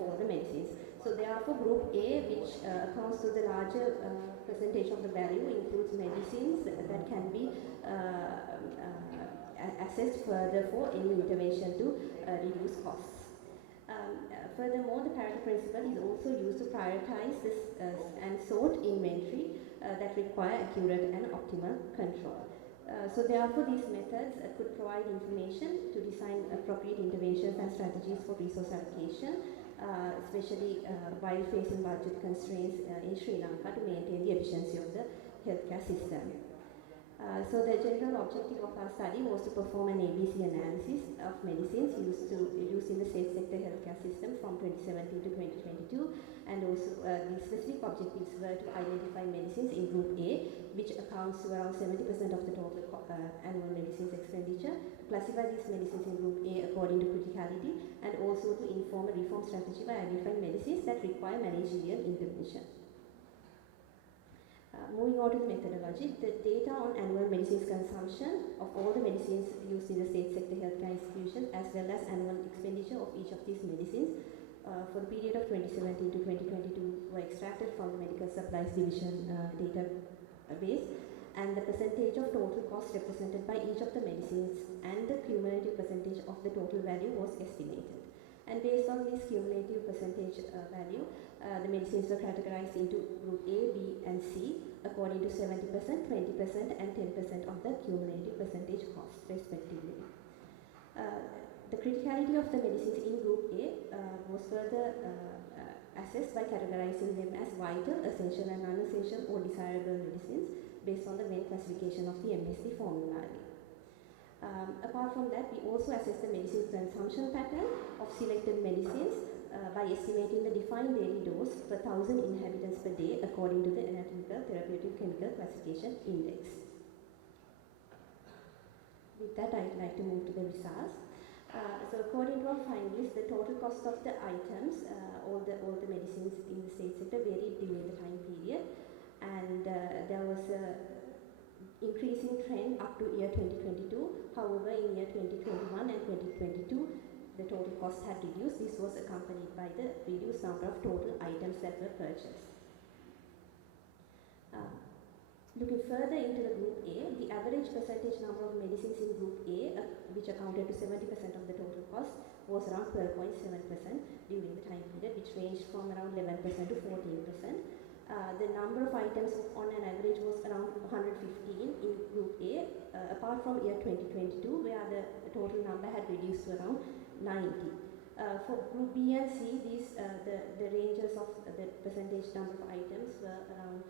all the medicines. So therefore, group A, which accounts to the larger percentage of the value, includes medicines that can be assessed further for any intervention to reduce costs. Furthermore, the Pareto principle is also used to prioritize this and sort inventory that require accurate and optimal control. So therefore, these methods could provide information to design appropriate interventions and strategies for resource allocation, especially while facing budget constraints in Sri Lanka to maintain the efficiency of the healthcare system. So the general objective of our study was to perform an ABC analysis of medicines used in the state sector healthcare system from 2017 to 2022, and also the specific objectives were to identify medicines in group A, which accounts to around 70% of the total annual medicines expenditure, classify these medicines in group A according to criticality, and also to inform a reform strategy by identifying medicines that require managerial intervention. Moving on to the methodology, the data on annual medicines consumption of all the medicines used in the state sector healthcare institutions, as well as annual expenditure of each of these medicines for the period of 2017 to 2022 were extracted from the Medical Supplies Division database, and the percentage of total cost represented by each of the medicines and the cumulative percentage of the total value was estimated. And based on this cumulative percentage value, the medicines were categorized into group A, B, and C according to 70%, 20%, and 10% of the cumulative percentage cost, respectively. The criticality of the medicines in group A was further assessed by categorizing them as vital, essential, and non-essential or desirable medicines based on the Venn classification of the MSD formulary. Apart from that, we also assess the medicine consumption pattern of selected medicines by estimating the defined daily dose per 1,000 inhabitants per day according to the Anatomical Therapeutic Chemical Classification Index. With that, I'd like to move to the results. So according to our findings, the total cost of the items, all the medicines in the state sector varied during the time period, and there was a increasing trend up to year 2022. However, in year 2021 and 2022, the total cost had reduced. This was accompanied by the reduced number of total items that were purchased. Looking further into the group A, the average percentage number of medicines in group A, which accounted to 70% of the total cost, was around 12.7% during the time period, which ranged from around 11% to 14%. The number of items on an average was around 115 in group A, apart from year 2022, where the total number had reduced to around 90. For group B and C, the ranges of the percentage number of items were around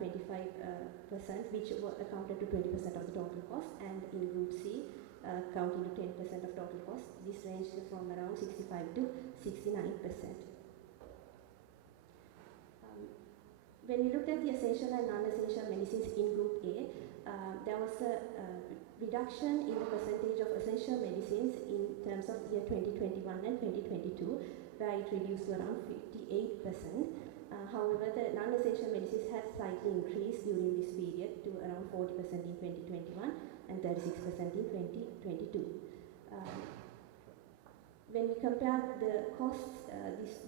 25%, which accounted to 20% of the total cost, and in Group C, counting to 10% of total cost. This ranged from around 65 to 69%. When we looked at the essential and non-essential medicines in Group A, there was a reduction in the percentage of essential medicines in terms of year 2021 and 2022, where it reduced to around 58%. However, the non-essential medicines had slightly increased during this period to around 40% in 2021 and 36% in 2022. When we compared the costs,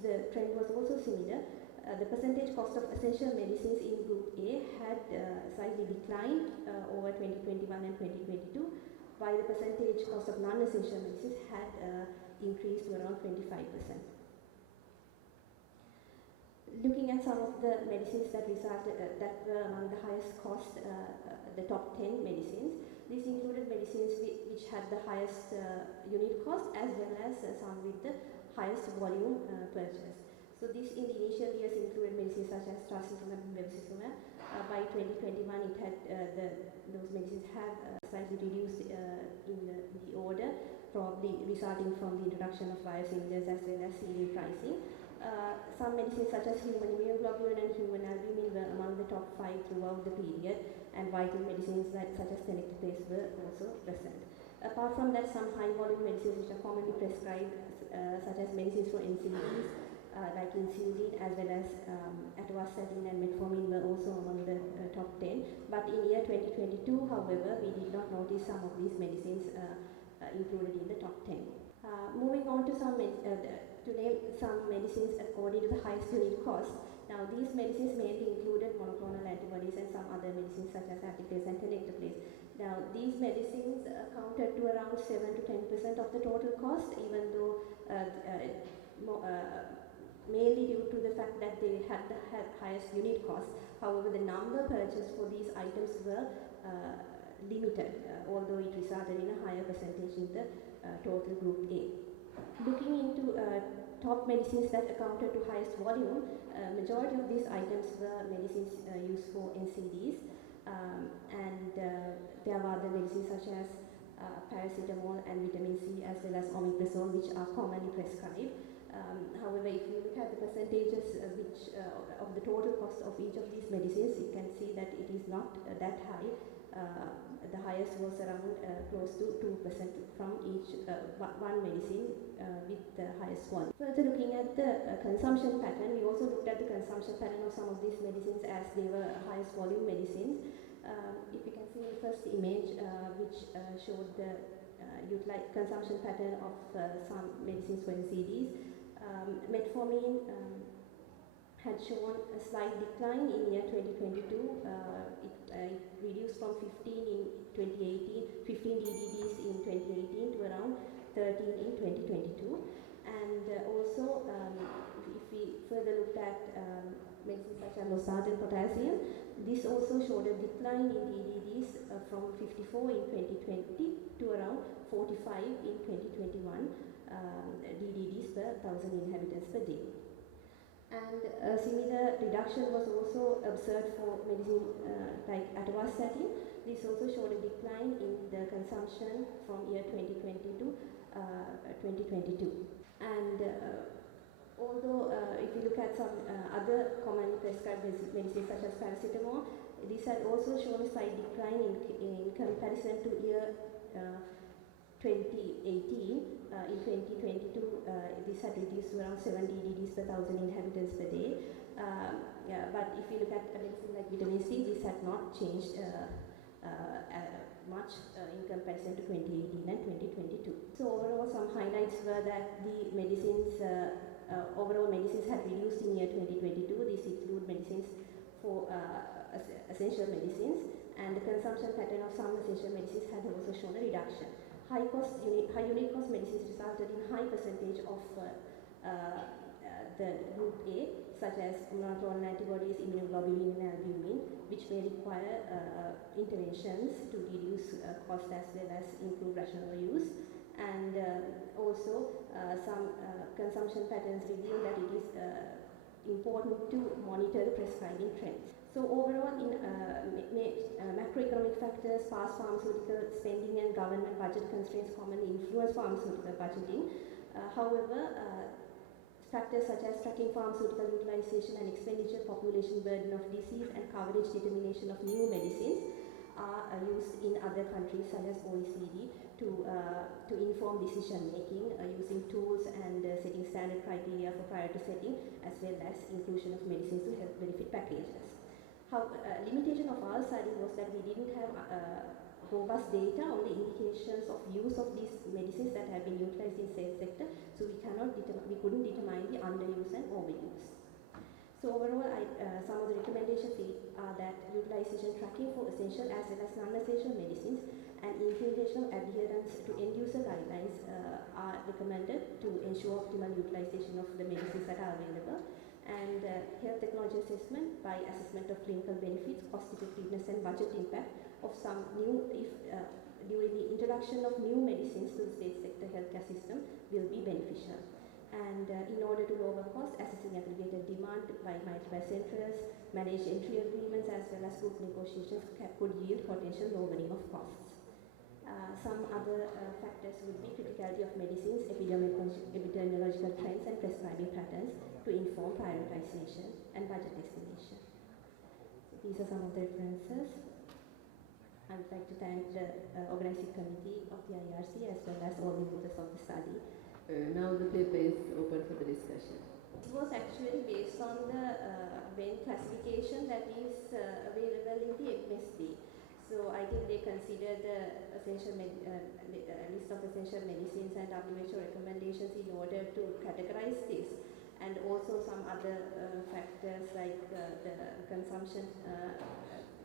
the trend was also similar. The percentage cost of essential medicines in Group A had slightly declined over 2021 and 2022, while the percentage cost of non-essential medicines had increased to around 25%. Looking at some of the medicines that were among the highest cost, the top 10 medicines, these included medicines which had the highest unit cost, as well as some with the highest volume purchase. So this in the initial years included medicines such as trastuzumab and bevacizumab. By 2021, it had those medicines have slightly reduced in the order, probably resulting from the introduction of biosimilars as well as ceiling pricing. Some medicines such as human immunoglobulin and human albumin were among the top 5 throughout the period, and vital medicines such as tenecteplase were also present. Apart from that, some high volume medicines which are commonly prescribed, such as medicines for NCDs, like insulin, as well as atorvastatin and metformin, were also among the top 10. But in year 2022, however, we did not notice some of these medicines included in the top 10. Moving on to to name some medicines according to the highest unit cost. Now, these medicines mainly included monoclonal antibodies and some other medicines such as antiplase and tenecteplase. Now, these medicines accounted to around 7 to 10% of the total cost, even though mainly due to the fact that they had the highest unit cost. However, the number purchased for these items were limited, although it resulted in a higher percentage in the total Group A. Looking into top medicines that accounted to highest volume, majority of these items were medicines used for NCDs, and there were other medicines such as paracetamol and vitamin C, as well as omeprazole, which are commonly prescribed. However, if you look at the percentages of the total cost of each of these medicines, you can see that it is not that high. The highest was around close to 2% from each one medicine with the highest one. Further looking at the consumption pattern, we also looked at the consumption pattern of some of these medicines as they were highest volume medicines. If you can see the first image, which showed the consumption pattern of some medicines for NCDs, metformin had shown a slight decline in year 2022. It reduced from 15 in 2018, 15 DDDs in 2018 to around 13 in 2022. And also, if we further looked at medicines such as losartan potassium, this also showed a decline in DDDs from 54 in 2020 to around 45 in 2021 DDDs per 1,000 inhabitants per day. And a similar reduction was also observed for medicine like atorvastatin. This also showed a decline in the consumption from year 2020 to 2022. And although if you look at some other commonly prescribed medicines such as paracetamol, this had also shown a slight decline in comparison to year 2018. In 2022, this had reduced to around 70 DDDs per 1,000 inhabitants per day. But if you look at a medicine like vitamin C, this had not changed much in comparison to 2018 and 2022. So overall, some highlights were that the medicines, overall medicines had reduced in year 2022. These include medicines for essential medicines, and the consumption pattern of some essential medicines had also shown a reduction. High unit cost medicines resulted in high percentage of the Group A, such as monoclonal antibodies, immunoglobulin and albumin, which may require interventions to reduce cost as well as improve rational use. And also some consumption patterns reveal that it is important to monitor the prescribing trends. So overall, in macroeconomic factors, past pharmaceutical spending and government budget constraints commonly influence pharmaceutical budgeting. However, factors such as tracking pharmaceutical utilization and expenditure, population burden of disease, and coverage determination of new medicines are used in other countries such as OECD to inform decision making using tools and setting standard criteria for priority setting, as well as inclusion of medicines to health benefit packages. Limitation of our study was that we didn't have robust data on the indications of use of these medicines that have been utilized in state sector, so we couldn't determine the underuse and overuse. So overall, some of the recommendations are that utilization tracking for essential as well as non-essential medicines and implementation of adherence to end-user guidelines are recommended to ensure optimal utilization of the medicines that are available. And health technology assessment by assessment of clinical benefits, cost effectiveness and budget impact of some new, during the introduction of new medicines to the state sector healthcare system will be beneficial. And in order to lower costs, assessing aggregated demand by multiple centers, manage entry agreements as well as group negotiations could yield potential lowering of costs. Some other factors would be criticality of medicines, epidemiological trends and prescribing patterns to inform prioritization and budget estimation. So these are some of the references. I would like to thank the organizing committee of the IRC as well as all the authors of the study. Now the paper is open for the discussion. It was actually based on the VEN classification that is available in the MSD. So I think they consider the essential list of essential medicines and WHO recommendations in order to categorize this, and also some other factors like the consumption,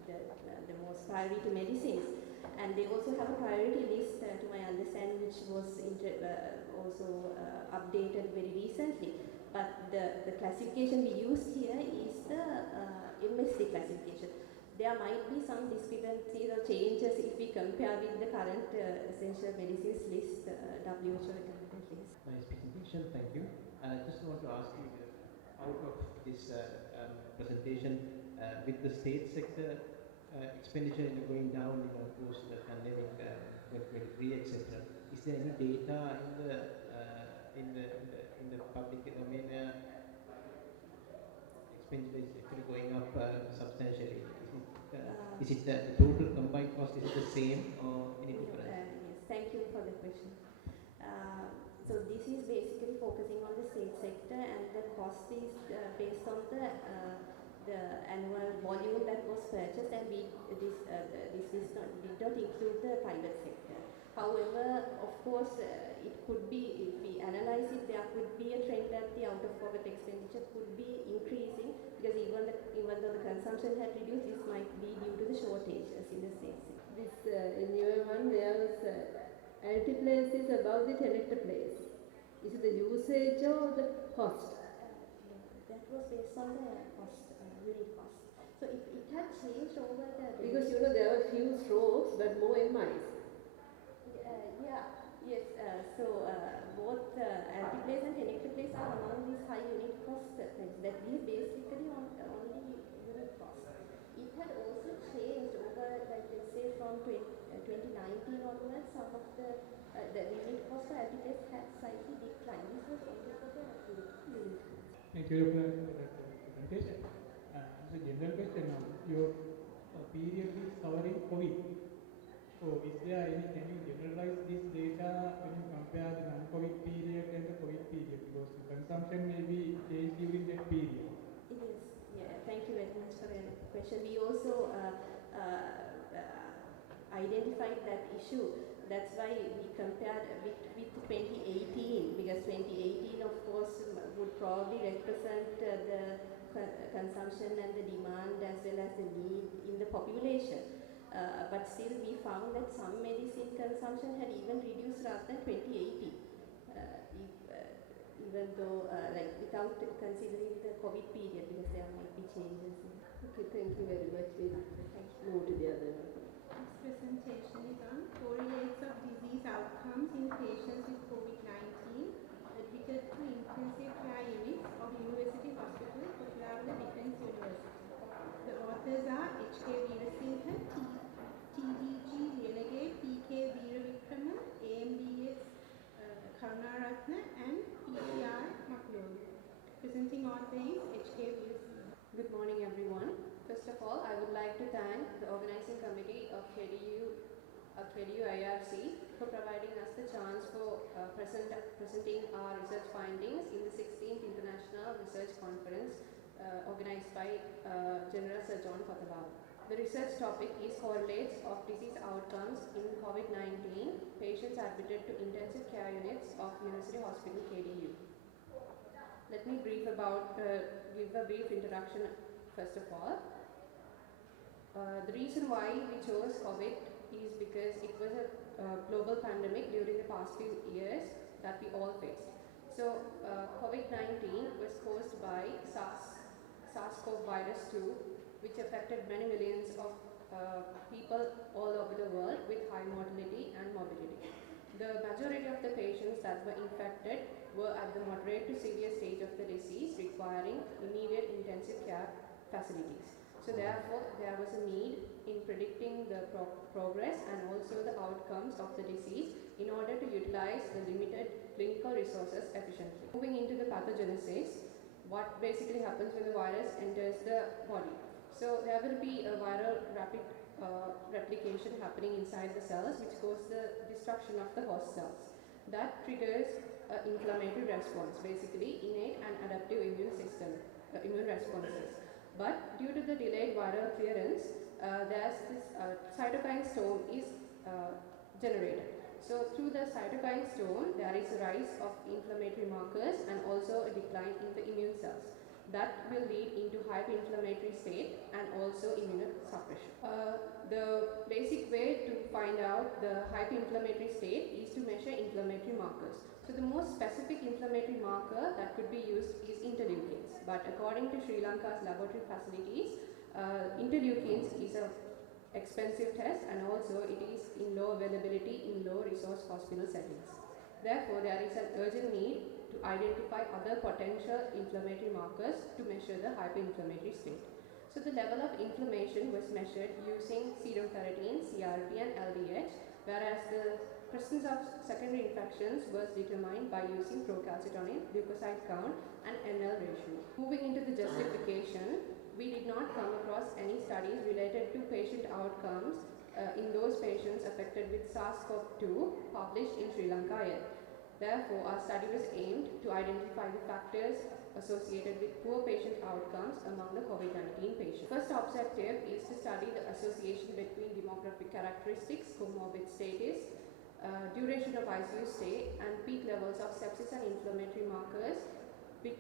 the most priority medicines. And they also have a priority list, to my understanding, which was also updated very recently. But the classification we used here is the MSD classification. There might be some discrepancies or changes if we compare with the current essential medicines list, WHO recommended list. Nice presentation, thank you. I just want to ask you, out of this presentation, with the state sector expenditure going down post the pandemic, 2023, etc., is there any data in the public domain? Expenditure is actually going up substantially. Is it the total combined cost is the same or any different? Yes, thank you for the question. So this is basically focusing on the state sector, and the cost is based on the annual volume that was purchased, and this did not include the private sector. However, of course, it could be, if we analyze it, there could be a trend that the out-of-pocket expenditure could be increasing, because even though the consumption had reduced, this might be due to the shortages in the state sector. This in your one there was antiplace is about the telectaplace. Is it the usage or the cost? That was based on the cost, unit cost. So it had changed over the... Because there were few strokes but more MIs. Both antiplace and telectaplace are among these high unit cost things that we basically on only unit cost. It had also changed over, like let's say from 2019 onwards, some of the unit cost for antiplace had slightly declined. This was only for the unit. Thank you for that presentation. It's a general question now. Your period is covering COVID. So is there any, can you generalize this data when you compare the non-COVID period and the COVID period? Because the consumption may be changed during that period. It is. Yeah, thank you very much for the question. We also identified that issue. That's why we compared with 2018, because 2018, of course, would probably represent the consumption and the demand as well as the need in the population. But still we found that some medicine consumption had even reduced rather than 2018, even though without considering the COVID period, because there might be changes. Okay, thank you very much. We'll move to the other one. This presentation is on correlates of disease outcomes in patients with COVID-19 admitted to intensive care units of University Hospital, Kotelawala Defense University. The author KDU IRC for providing us the chance for presenting our research findings in the 16th International Research Conference organized by General Sir John Kotelawala. The research topic is correlates of disease outcomes in COVID-19 patients admitted to intensive care units of University Hospital KDU. Let me give a brief introduction first of all. The reason why we chose COVID is because it was a global pandemic during the past few years that we all faced. So COVID-19 was caused by SARS-CoV-2, which affected many millions of people all over the world with high mortality and morbidity. The majority of the patients that were infected were at the moderate to severe stage of the disease, requiring immediate intensive care facilities. So therefore, there was a need in predicting the progress and also the outcomes of the disease in order to utilize the limited clinical resources efficiently. Moving into the pathogenesis, what basically happens when the virus enters the body. So there will be a viral rapid replication happening inside the cells, which causes the destruction of the host cells. That triggers an inflammatory response, basically innate and adaptive immune responses. But due to the delayed viral clearance, there's this cytokine storm is generated. So through the cytokine storm, there is a rise of inflammatory markers and also a decline in the immune cells. That will lead into hyperinflammatory state and also immunosuppression. The basic way to find out the hyperinflammatory state is to measure inflammatory markers. So the most specific inflammatory marker that could be used is interleukins. But according to Sri Lanka's laboratory facilities, interleukins is an expensive test and also it is in low availability in low resource hospital settings. Therefore, there is an urgent need to identify other potential inflammatory markers to measure the hyperinflammatory state. So the level of inflammation was measured using serum ferritin, CRP and LDH, whereas the presence of secondary infections was determined by using procalcitonin, leukocyte count and NL ratio. Moving into the justification, we did not come across any studies related to patient outcomes in those patients affected with SARS-CoV-2 published in Sri Lanka yet. Therefore, our study was aimed to identify the factors associated with poor patient outcomes among the COVID-19 patients. First objective is to study the association between demographic characteristics, comorbid status, duration of ICU stay, and peak levels of sepsis and inflammatory markers with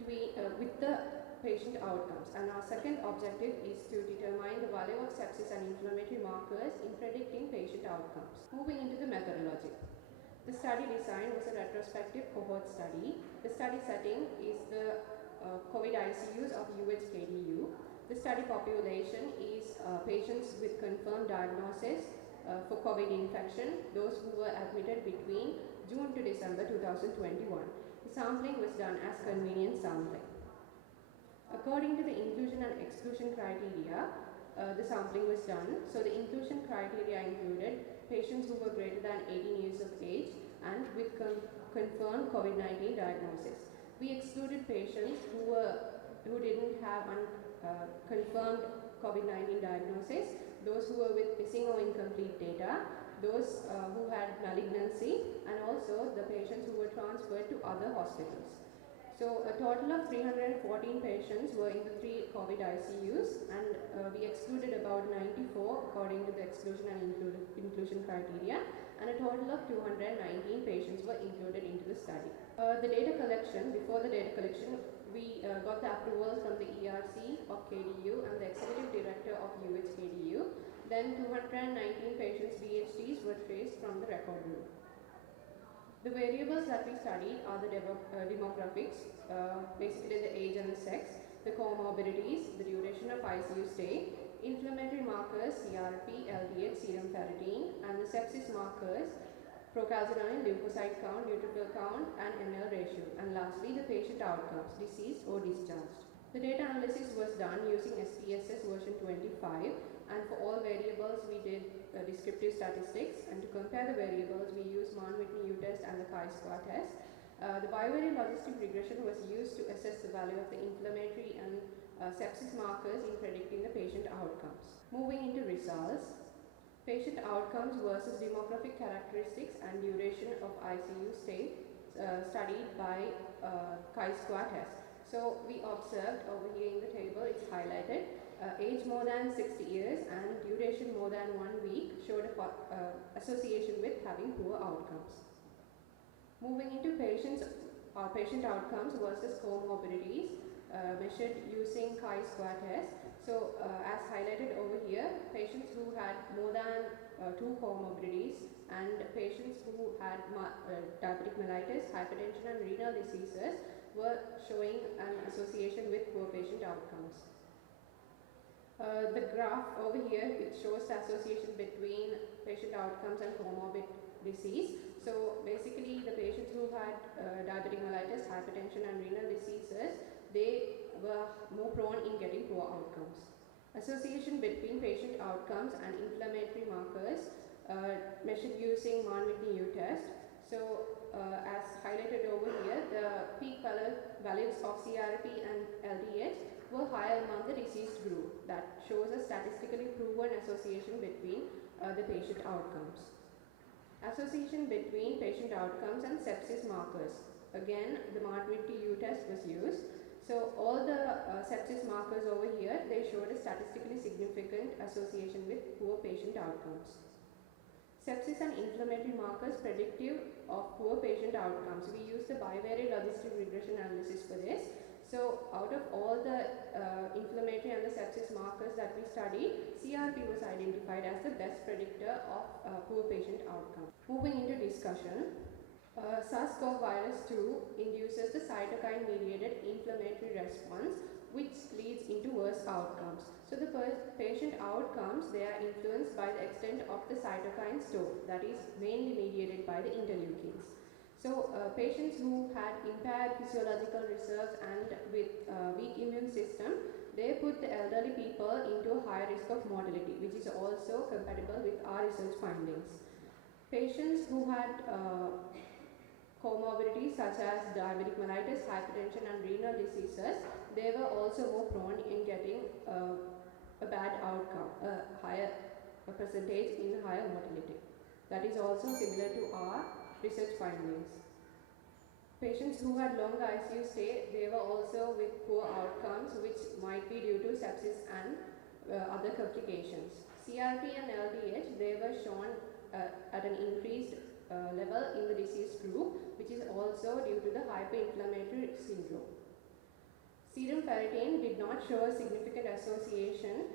the patient outcomes. And our second objective is to determine the value of sepsis and inflammatory markers in predicting patient outcomes. Moving into the methodology. The study design was a retrospective cohort study. The study setting is the COVID ICUs of UHKDU. The study population is patients with confirmed diagnosis for COVID infection, those who were admitted between June to December 2021. The sampling was done as convenience sampling. According to the inclusion and exclusion criteria, the sampling was done. So the inclusion criteria included patients who were greater than 18 years of age and with confirmed COVID-19 diagnosis. We excluded patients who didn't have confirmed COVID-19 diagnosis, those who were with missing or incomplete data, those who had malignancy, and also the patients who were transferred to other hospitals. So a total of 314 patients were in the 3 COVID ICUs, and we excluded about 94 according to the exclusion and inclusion criteria, and a total of 219 patients were included into the study. The data collection, before the data collection, we got the approvals from the ERC of KDU and the executive director of UHKDU. Then 219 patients BHDs were traced from the record room. The variables that we studied are the demographics, basically the age and the sex, the comorbidities, the duration of ICU stay, inflammatory markers, CRP, LDH, serum ferritin, and the sepsis markers, procalcitonin, leukocyte count, neutrophil count, and NL ratio. And lastly, the patient outcomes, deceased or discharged. The data analysis was done using SPSS version 25, and for all variables we did descriptive statistics, and to compare the variables we used Mann-Whitney U-test and the chi-square test. The bivariate logistic regression was used to assess the value of the inflammatory and sepsis markers in predicting the patient outcomes. Moving into results, Patient outcomes versus demographic characteristics and duration of ICU stay studied by chi-square test. So we observed over here in the table, it's highlighted, age more than 60 years and duration more than 1 week showed a association with having poor outcomes. Moving into patient outcomes versus comorbidities measured using chi-square test. So as highlighted over here, patients who had more than 2 comorbidities and patients who had diabetic mellitus, hypertension and renal diseases were showing an association with poor patient outcomes. The graph over here, which shows the association between patient outcomes and comorbid disease. So basically the patients who had diabetic mellitus, hypertension and renal diseases, they were more prone in getting poor outcomes. Association between patient outcomes and inflammatory markers measured using Mann-Whitney test. So as highlighted over here, the peak values of CRP and LDH were higher among the deceased group. That shows a statistically proven association between the patient outcomes. Association between patient outcomes and sepsis markers. Again, the Mann-Whitney test was used. So all the sepsis markers over here, they showed a statistically significant association with poor patient outcomes. Sepsis and inflammatory markers predictive of poor patient outcomes. We use the bivariate logistic regression analysis for this. So out of all the inflammatory and the sepsis markers that we studied, CRP was identified as the best predictor of poor patient outcome. Moving into discussion, SARS-CoV-2 induces the cytokine-mediated inflammatory response, which leads into worse outcomes. So the patient outcomes, they are influenced by the extent of the cytokine store, that is mainly mediated by the interleukins. So patients who had impaired physiological reserves and with weak immune system, they put the elderly people into a higher risk of mortality, which is also compatible with our research findings. Patients who had comorbidities such as diabetic mellitus, hypertension and renal diseases, they were also more prone in getting a bad outcome, a higher percentage in higher mortality. That is also similar to our research findings. Patients who had long ICU stay, they were also with poor outcomes, which might be due to sepsis and other complications. CRP and LDH, they were shown at an increased level in the disease group, which is also due to the hyperinflammatory syndrome. Serum ferritin did not show a significant association,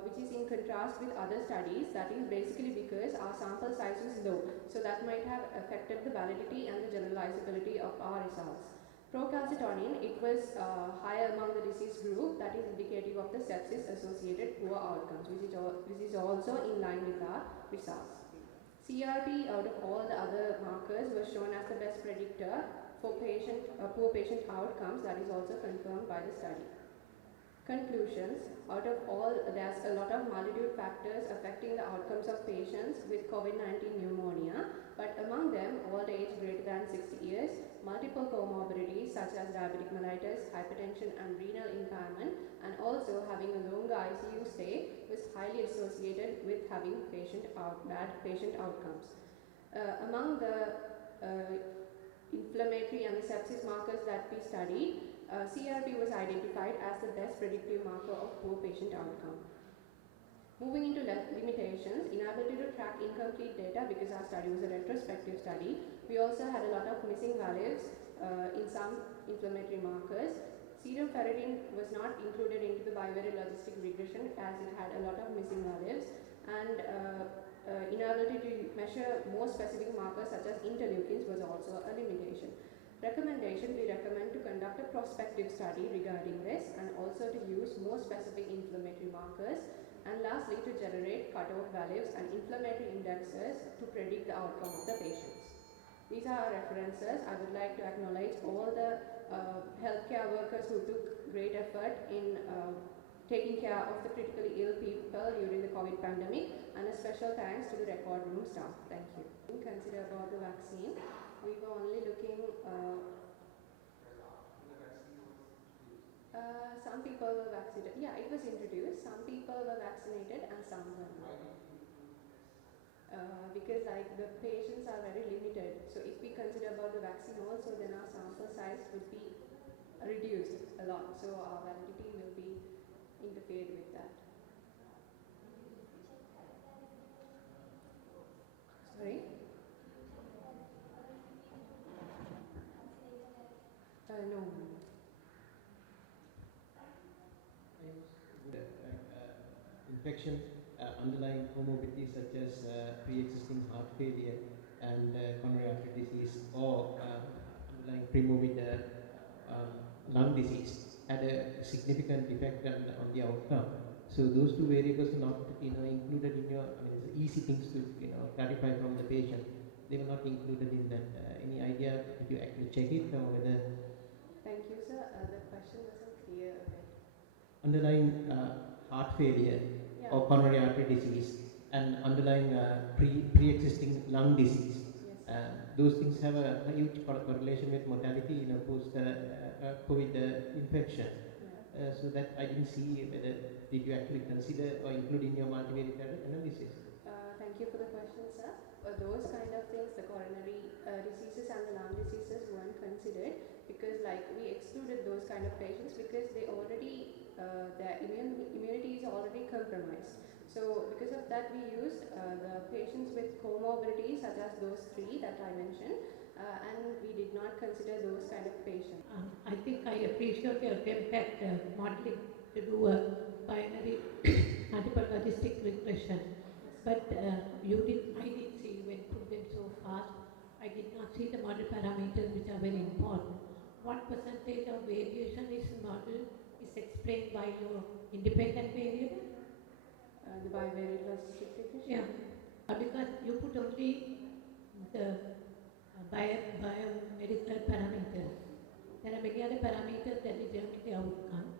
which is in contrast with other studies. That is basically because our sample size was low, so that might have affected the validity and the generalizability of our results. Procalcitonin, it was higher among the disease group, that is indicative of the sepsis-associated poor outcomes, which is also in line with our results. CRP, out of all the other markers, was shown as the best predictor for poor patient outcomes. That is also confirmed by the study. Conclusions, out of all, there's a lot of multitude factors affecting the outcomes of patients with COVID-19 pneumonia, but among them, old age greater than 60 years, multiple comorbidities such as diabetic mellitus, hypertension and renal impairment, and also having a longer ICU stay was highly associated with having bad patient outcomes. Among the inflammatory and the sepsis markers that we studied, CRP was identified as the best predictive marker of poor patient outcome. Moving into limitations, inability to track incomplete data because our study was a retrospective study. We also had a lot of missing values in some inflammatory markers. Serum ferritin was not included into the bivariate logistic regression as it had a lot of missing values, and inability to measure more specific markers such as interleukins was also a limitation. Recommendation, we recommend to conduct a prospective study regarding this and also to use more specific inflammatory markers, and lastly to generate cutoff values and inflammatory indexes to predict the outcome of the patients. These are our references. I would like to acknowledge all the healthcare workers who took great effort in taking care of the critically ill people during the COVID pandemic, and a special thanks to the record room staff. Thank you. Consider about the vaccine. We were only looking, some people were vaccinated. Yeah, it was introduced. Some people were vaccinated and some were not. because like the patients are very limited. So if we consider about the vaccine also, then our sample size would be reduced a lot. So our validity will be interfered with that. Sorry? No. Infection, underlying comorbidities such as pre-existing heart failure and coronary artery disease or underlying premorbid lung disease had a significant effect on the outcome. So those two variables are not included in your, it's easy things to clarify from the patient. They were not included in that. Any idea if you actually check it or whether? Thank you, sir. The question wasn't clear. Underlying heart failure or coronary artery disease and underlying pre-existing lung disease. Yes. Those things have a huge correlation with mortality in a post-COVID infection. Yeah. So that I didn't see whether did you actually consider or include in your multivariate analysis. Thank you for the question, sir. Those kind of things, the coronary diseases and the lung diseases weren't considered because like we excluded those kind of patients because they already their immunity is already compromised. So because of that we used the patients with comorbidities such as those three that I mentioned and we did not consider those kind of patients. I think I appreciate your attempt at modeling to do a binary multiple logistic regression. But I did see when put them so fast, I did not see the model parameters which are very important. What percentage of variation is model is explained by your independent variable? The bivariate logistic regression? Yeah, because you put only the biomedical parameters. There are many other parameters that determine the outcome,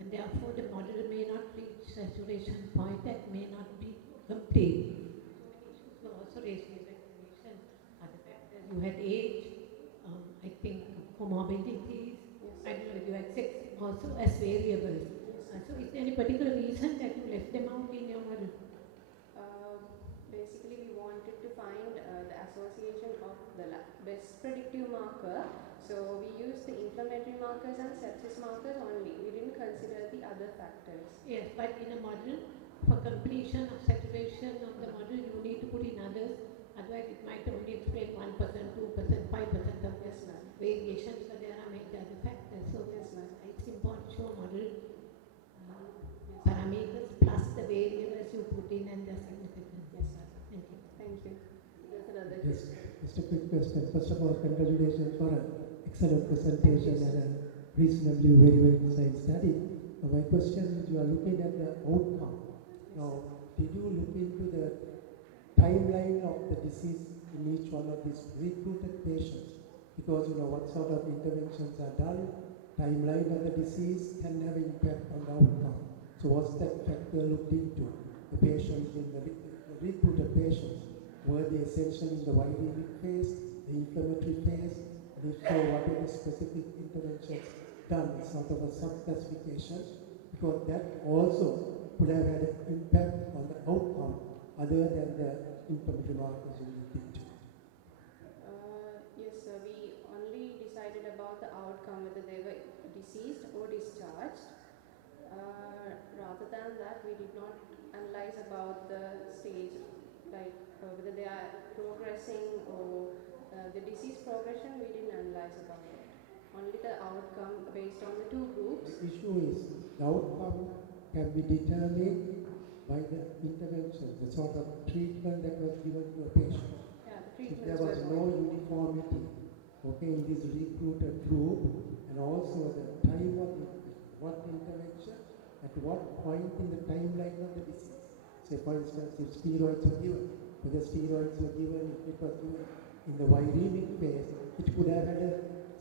and therefore the model may not reach saturation point, that may not be complete. So many issues were also raised in the explanation. Other factors, you had age, I think comorbidities, I don't know if you had sex also as variables. So is there any particular reason that you left them out in your model? Basically we wanted to find the association of the best predictive marker. So we used the inflammatory markers and sepsis markers only. We didn't consider the other factors. Yes, but in a model, for completion of saturation of the model, you need to put in others. Otherwise, it might only explain 1%, 2%, 5% of variation. So there are many other factors. So it's important to show model parameters plus the variables you put in and the significance. Yes, sir. Thank you. Thank you. There's another Yes, just a quick question. First of all, congratulations for an excellent presentation and a reasonably very well designed study. Now, my question is, you are looking at the outcome. Now, did you look into the timeline of the disease in each one of these recruited patients? Because what sort of interventions are done, timeline of the disease can have impact on the outcome. So what's that factor looked into? The patients in the recruited patients, were they essentially in the viremic phase, the inflammatory phase, and if so, what are the specific interventions done, sort of a sub-classification? Because that also could have had an impact on the outcome other than the inflammatory markers you looked into. Yes, sir. We only decided about the outcome, whether they were deceased or discharged. Rather than that, we did not analyze about the stage, like whether they are progressing or the disease progression, we didn't analyze about it. Only the outcome based on the two groups. The issue is the outcome can be determined by the intervention, the sort of treatment that was given to a patient. Yeah, the If treatments there was no uniformity, in this recruited group, and also the time of what intervention, at what point in the timeline of the disease. Say, for instance, if steroids were given, whether steroids were given, if it was given in the viremic phase, it could have had a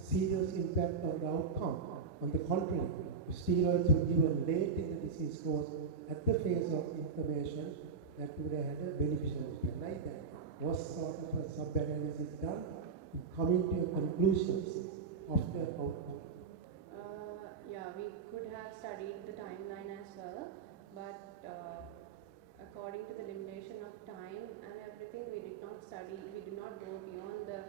serious impact on the outcome. On the contrary, if steroids were given late in the disease course, at the phase of inflammation, that would have had a beneficial impact. Like that, was sort of a sub-analysis done in coming to conclusions of the outcome? Yeah, we could have studied the timeline as well, but according to the limitation of of time and everything, we did not study, we did not go beyond the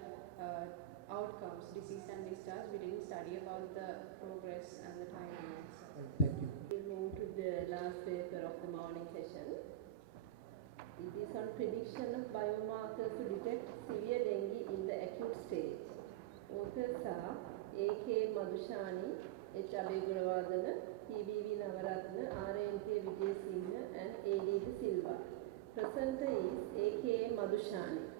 outcomes, disease and discharge. We didn't study about the progress and the timelines. Thank you. We'll move to the last paper of the morning session. It is on prediction of biomarkers to detect severe dengue in the acute stage. Authors are AKarunanayake, H. Nawagattegama, Iranthi Kumarasinghe, and AD Silva. Presenter is AKarunanayake.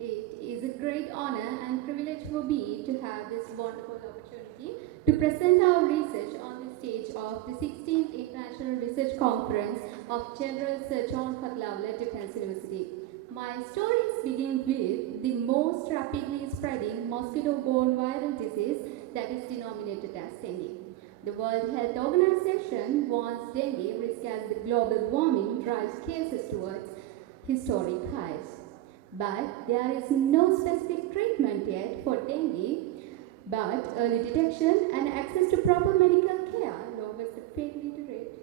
It is a great honor and privilege for me to have this wonderful opportunity to present our research on the stage of the 16th International Research Conference of General Surgeon Kotelawala Defense University. My stories begin with the most rapidly spreading mosquito-borne viral disease that is denominated as dengue. The World Health Organization warns dengue risk as the global warming drives cases towards historic highs. But there is no specific treatment yet for dengue, but early detection and access to proper medical care lowers the fatality rate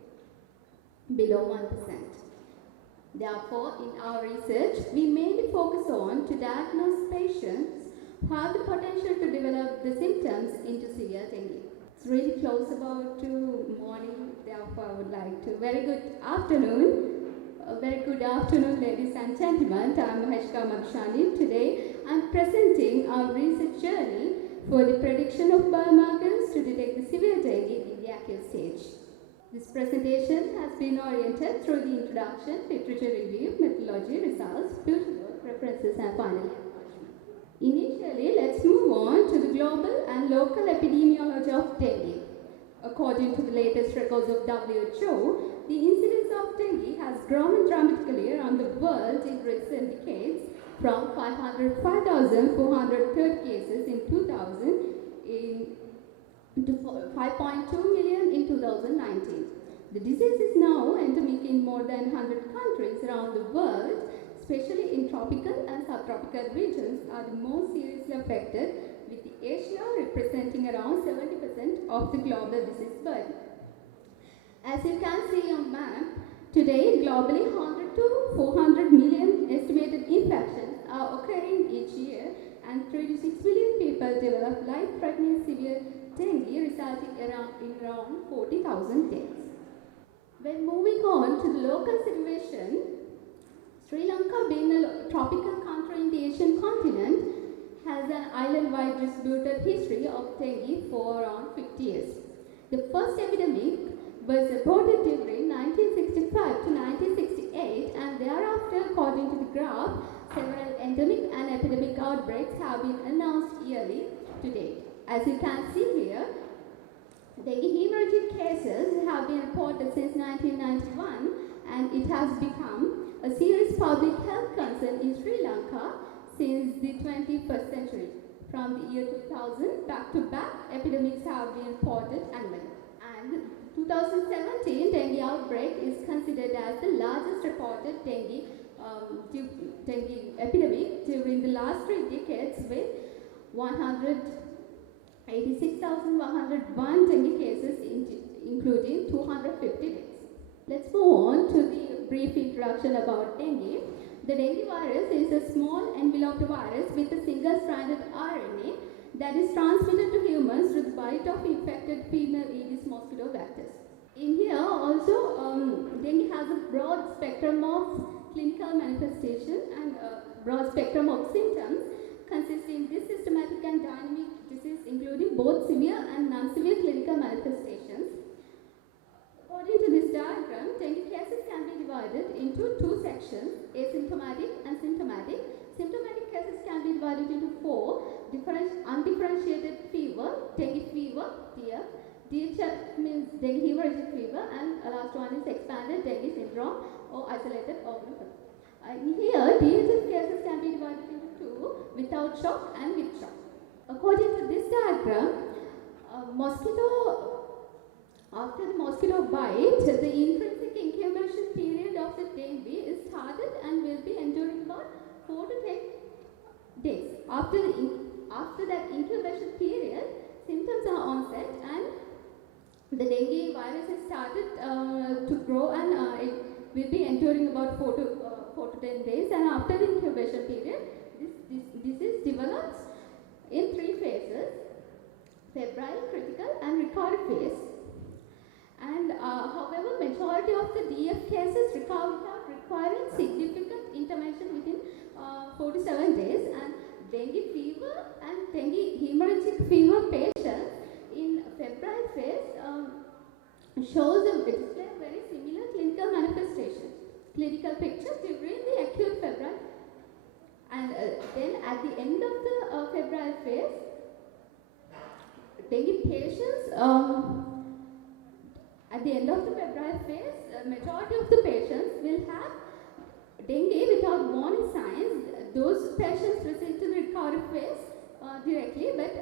below 1%. Therefore, in our research, we mainly focus on to diagnose patients who have the potential to develop the symptoms into severe dengue. It's really close about to morning, therefore I would like to. Very good afternoon. A very good afternoon, ladies and gentlemen. I'm Maheshka. Today, I'm presenting our research journey for the prediction of biomarkers to detect the severe dengue in the acute stage. This presentation has been oriented through the introduction, literature review, methodology, results, future work, references, and finally, initially, let's move on to the global and local epidemiology of dengue. According to the latest records of WHO, the incidence of dengue has grown dramatically around the world in recent decades from 505,430 cases in 2000 to 5.2 million in 2019. The disease is now endemic in more than 100 countries around the world, especially in tropical and subtropical regions are the most seriously affected, with Asia representing around 70% of the global disease burden. As you can see on the map, today globally 100 to 400 million estimated infections are occurring each year and 3 to 6 billion people develop life-threatening severe dengue, resulting in around 40,000 deaths. When moving on to the local situation, Sri Lanka, being a tropical country in the Asian continent, has an island-wide distributed history of dengue for around 50 years. The first epidemic was reported during 1965 to 1968, and thereafter, according to the graph, several endemic and epidemic outbreaks have been announced yearly to date. As you can see here, dengue hemorrhagic cases have been reported since 1991, and it has become a serious public health concern in Sri Lanka since the 21st century. From the year 2000, back-to-back epidemics have been reported annually. And 2017 dengue outbreak is considered as the largest reported dengue epidemic during the last 3 decades, with 186,101 dengue cases, including 250 deaths. Let's move on to the brief introduction about dengue. The dengue virus is a small enveloped virus with a single-stranded RNA that is transmitted to humans through the bite of infected female Aedes mosquito vectors. In here also, dengue has a broad spectrum of clinical manifestation and a broad spectrum of symptoms consisting this systematic and dynamic disease, including both severe and non-severe clinical manifestations. According to this diagram, dengue cases can be divided into 2 sections, asymptomatic and symptomatic. Symptomatic cases can be divided into 4, undifferentiated fever, dengue fever, DF. DHF means dengue hemorrhagic fever, and last one is expanded dengue syndrome or isolated organ. Here, DHF cases can be divided into 2, without shock and with shock. According to this diagram, after the mosquito bite, the intrinsic incubation period of the dengue is started and will be enduring about 4 to 10 days. After that incubation period, symptoms are onset and the dengue virus has started to grow, and it will be enduring about 4 4 to 10 days, and after the incubation period, this disease develops in 3 phases: febrile, critical, and recovery phase. And however, majority of the DF cases recover without requiring significant intervention within 4 to 7 days, and dengue fever and dengue hemorrhagic fever patients in febrile phase shows a very similar clinical manifestation, clinical picture during the acute febrile. And then at the end of the febrile phase, dengue patients, at the end of the febrile phase, majority of the patients will have dengue without warning signs. Those patients proceed to the recovery phase directly, but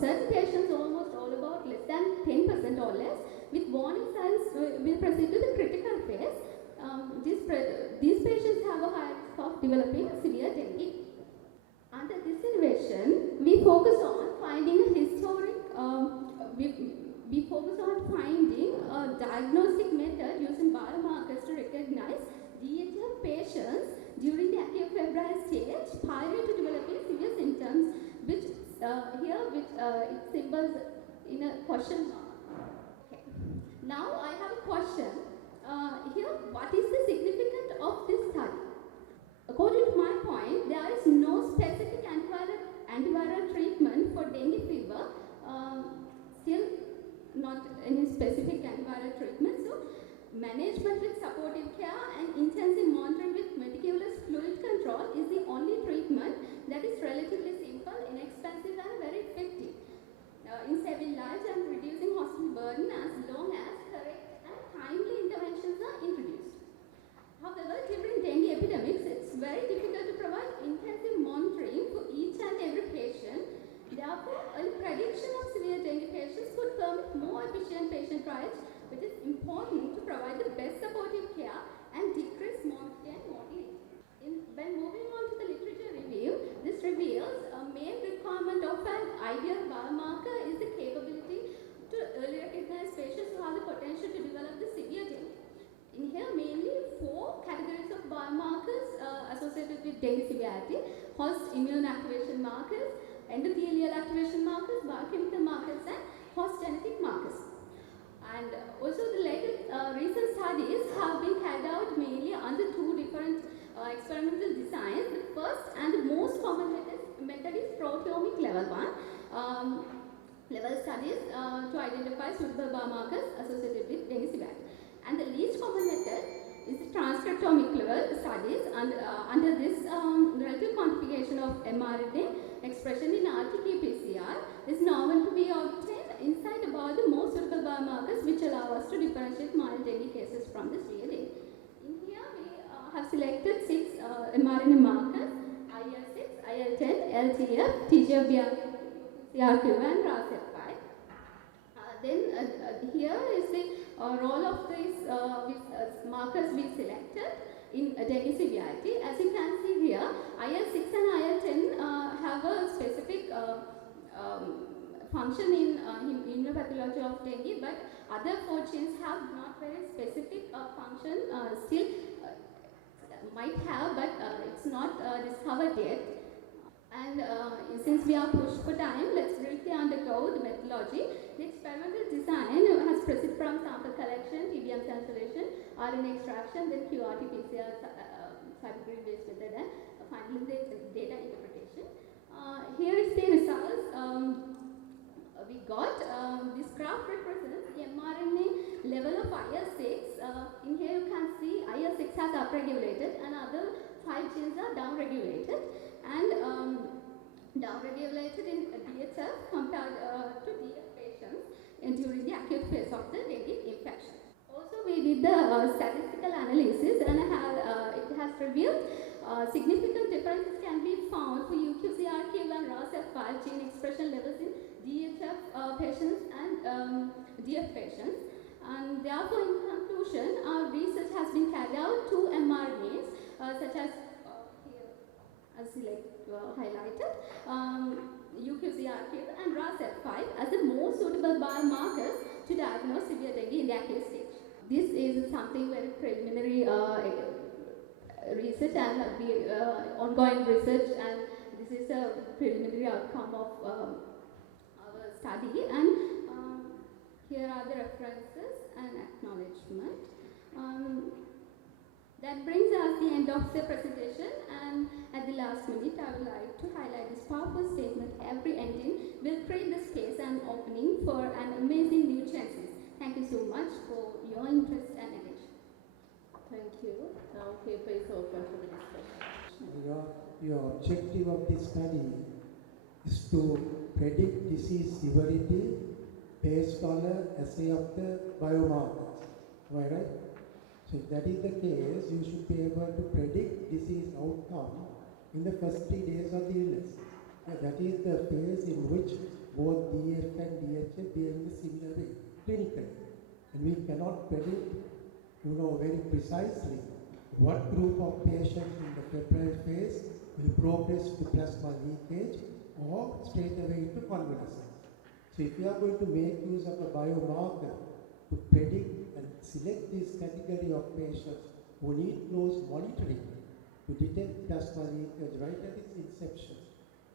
certain patients, almost all about less than 10% or less, with warning signs will proceed to the critical phase. These patients have a high risk of developing severe dengue. Under this innovation, we focus on finding a historic, we focus on finding a diagnostic method using biomarkers to recognize DHF patients during the acute febrile stage prior to developing severe symptoms, which it symbols in a question mark. Okay. Now I have a question. Here, what is the significance of this study? According to my point, there is no specific antiviral treatment for dengue fever. Still not any specific antiviral treatment. So management with supportive care and intensive monitoring with meticulous fluid control is the only treatment that is relatively simple, inexpensive, and very effective in saving lives and reducing hospital burden as long as correct and timely interventions are introduced. However, during dengue epidemics, it's very difficult to provide intensive monitoring for each and every patient. Therefore, a prediction of severe dengue patients could permit more efficient patient triage, which is important to provide the best supportive care and decrease morbidity and mortality. When moving on to the literature review, this reveals a main requirement of an ideal biomarker is the capability to early recognize patients who have the potential to develop the severe dengue. In here, mainly 4 categories of biomarkers associated with dengue severity: host immune activation markers, endothelial activation markers, biochemical markers, and host genetic markers. And also the latest recent studies have been carried out mainly under 2 different experimental designs. The first and the most common method is proteomic level 1 level studies to identify suitable biomarkers associated with dengue severity. And the least common method is the transcriptomic level studies, and under this relative quantification of mRNA expression in RT-qPCR is normal to be obtained insight about the most suitable biomarkers which allow us to differentiate mild dengue cases from the severe dengue. In here we have selected 6 mRNA markers: IL-6, IL-10, LTF, TGF-beta, CRQ, and RASF5. Then here is the role of these markers we selected in dengue severity. As you can see here, IL-6 and IL-10 have a specific function in immunopathology of dengue, but other 4 genes have not very specific function, still might have, but it's not discovered yet. And since we are pushed for time, let's briefly undergo the methodology. The experimental design has proceeded from sample collection, TBM cancellation, RNA extraction, then QRT-PCR cytogrid-based method, and finally the data interpretation. Here is the results we got. This graph represents the mRNA level of IL-6. In here you can see IL-6 has upregulated and other 5 genes are downregulated. And downregulated in DHF compared to DF patients during the acute phase of the dengue infection. Also, we did the statistical analysis, and it has revealed significant differences can be found for UQCRQ and RASF5 gene expression levels in DHF patients and DF patients. And therefore, in conclusion, our research has been carried out to mRNAs such as highlighted, UQCRQ and RASF5 as the most suitable biomarkers to diagnose severe dengue in the acute stage. This is something very preliminary research research and ongoing research, and this is a preliminary outcome of our study. And here are the references and acknowledgement. That brings us the end of the presentation, and at the last minute I would like to highlight this powerful statement: every ending will create the space and opening for an amazing new chances. Thank you so much for your interest and attention. Thank you. Now paper is open for the discussion. Your objective of this study is to predict disease severity based on an assay of the biomarkers. Am I right? So if that is the case, you should be able to predict disease outcome in the first 3 days of the illness. That is the phase in which both DF and DHA behave in a similar way, clinically. And we cannot predict, very precisely what group of patients in the febrile phase will progress to plasma leakage or straight away into convalescence. So if you are going to make use of a biomarker to predict and select this category of patients who need close monitoring to detect plasma leakage right at its inception,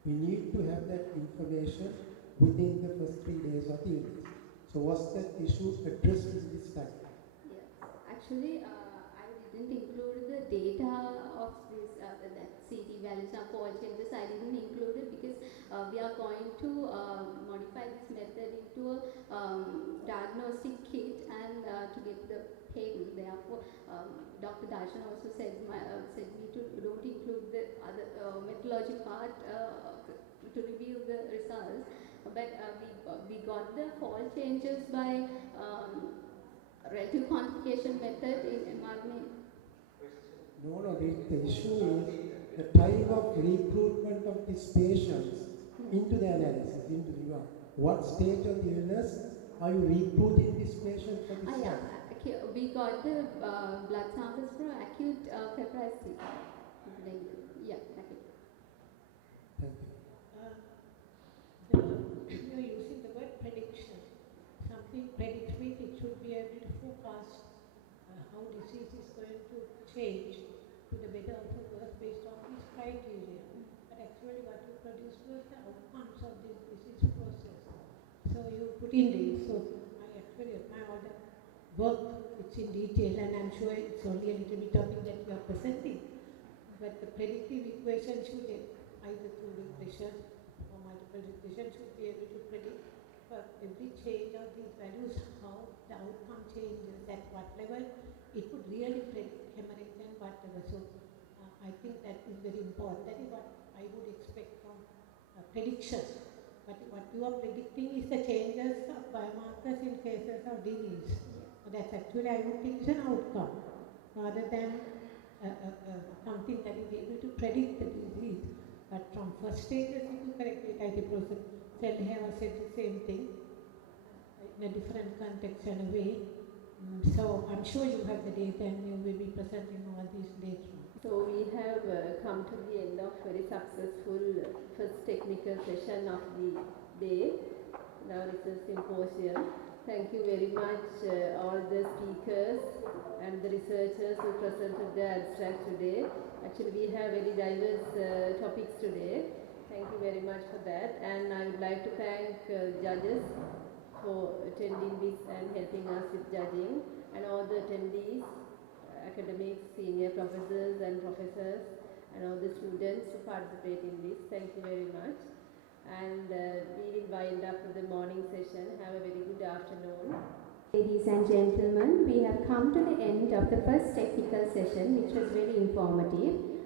we need to have that information within the first 3 days of the illness. So was that issue addressed in this study? Yes, actually I didn't include the data of this, that CD values and fall changes. I didn't include it because we are going to modify this method into a diagnostic kit and to get the payment. Therefore, Dr. Darshan also said me to don't include the other methodology part to reveal the results. But we got the fall changes by relative quantification method in mRNA. No, the issue is the time of recruitment of these patients into the analysis, into the what stage of the illness are you recruiting this patient for this study? Yeah, we got the blood samples for acute febrile state. Yeah, acute. Thank you. You're using the word prediction. Something predict means it should be able to forecast how disease is going to change to the better or the worse based on these criteria. But actually what you produced was the outcomes of this disease process. So you put in this. So I actually admire all the work, it's in detail, and I'm sure it's only a little bit of it that you are presenting. But the predictive equation should either through regression or multiple regression should be able to predict for every change of these values how the outcome changes, at what level it would really predict hemorrhage and whatever. So I think that is very important. That is what I would expect from prediction. But what you are predicting is the changes of biomarkers in cases of disease. So that's actually, I would think, is an outcome rather than something that is able to predict the disease. But from first stages, if you correctly I suppose Cellhaver said the same thing in a different context and a way. So I'm sure you have the data and you will be presenting all these later. So we have come to the end of very successful first technical session of the day. Now it's a symposium. Thank you very much all the speakers and the researchers who presented the abstract today. Actually we have very diverse topics today. Thank you very much for that, and I would like to thank judges for attending this and helping us with judging, and all the attendees, academics, senior professors and professors, and all the students who participate in this. Thank you very much. And we will wind up the morning session. Have a very good afternoon. Ladies and gentlemen, we have come to the end of the first technical session, which was very informative.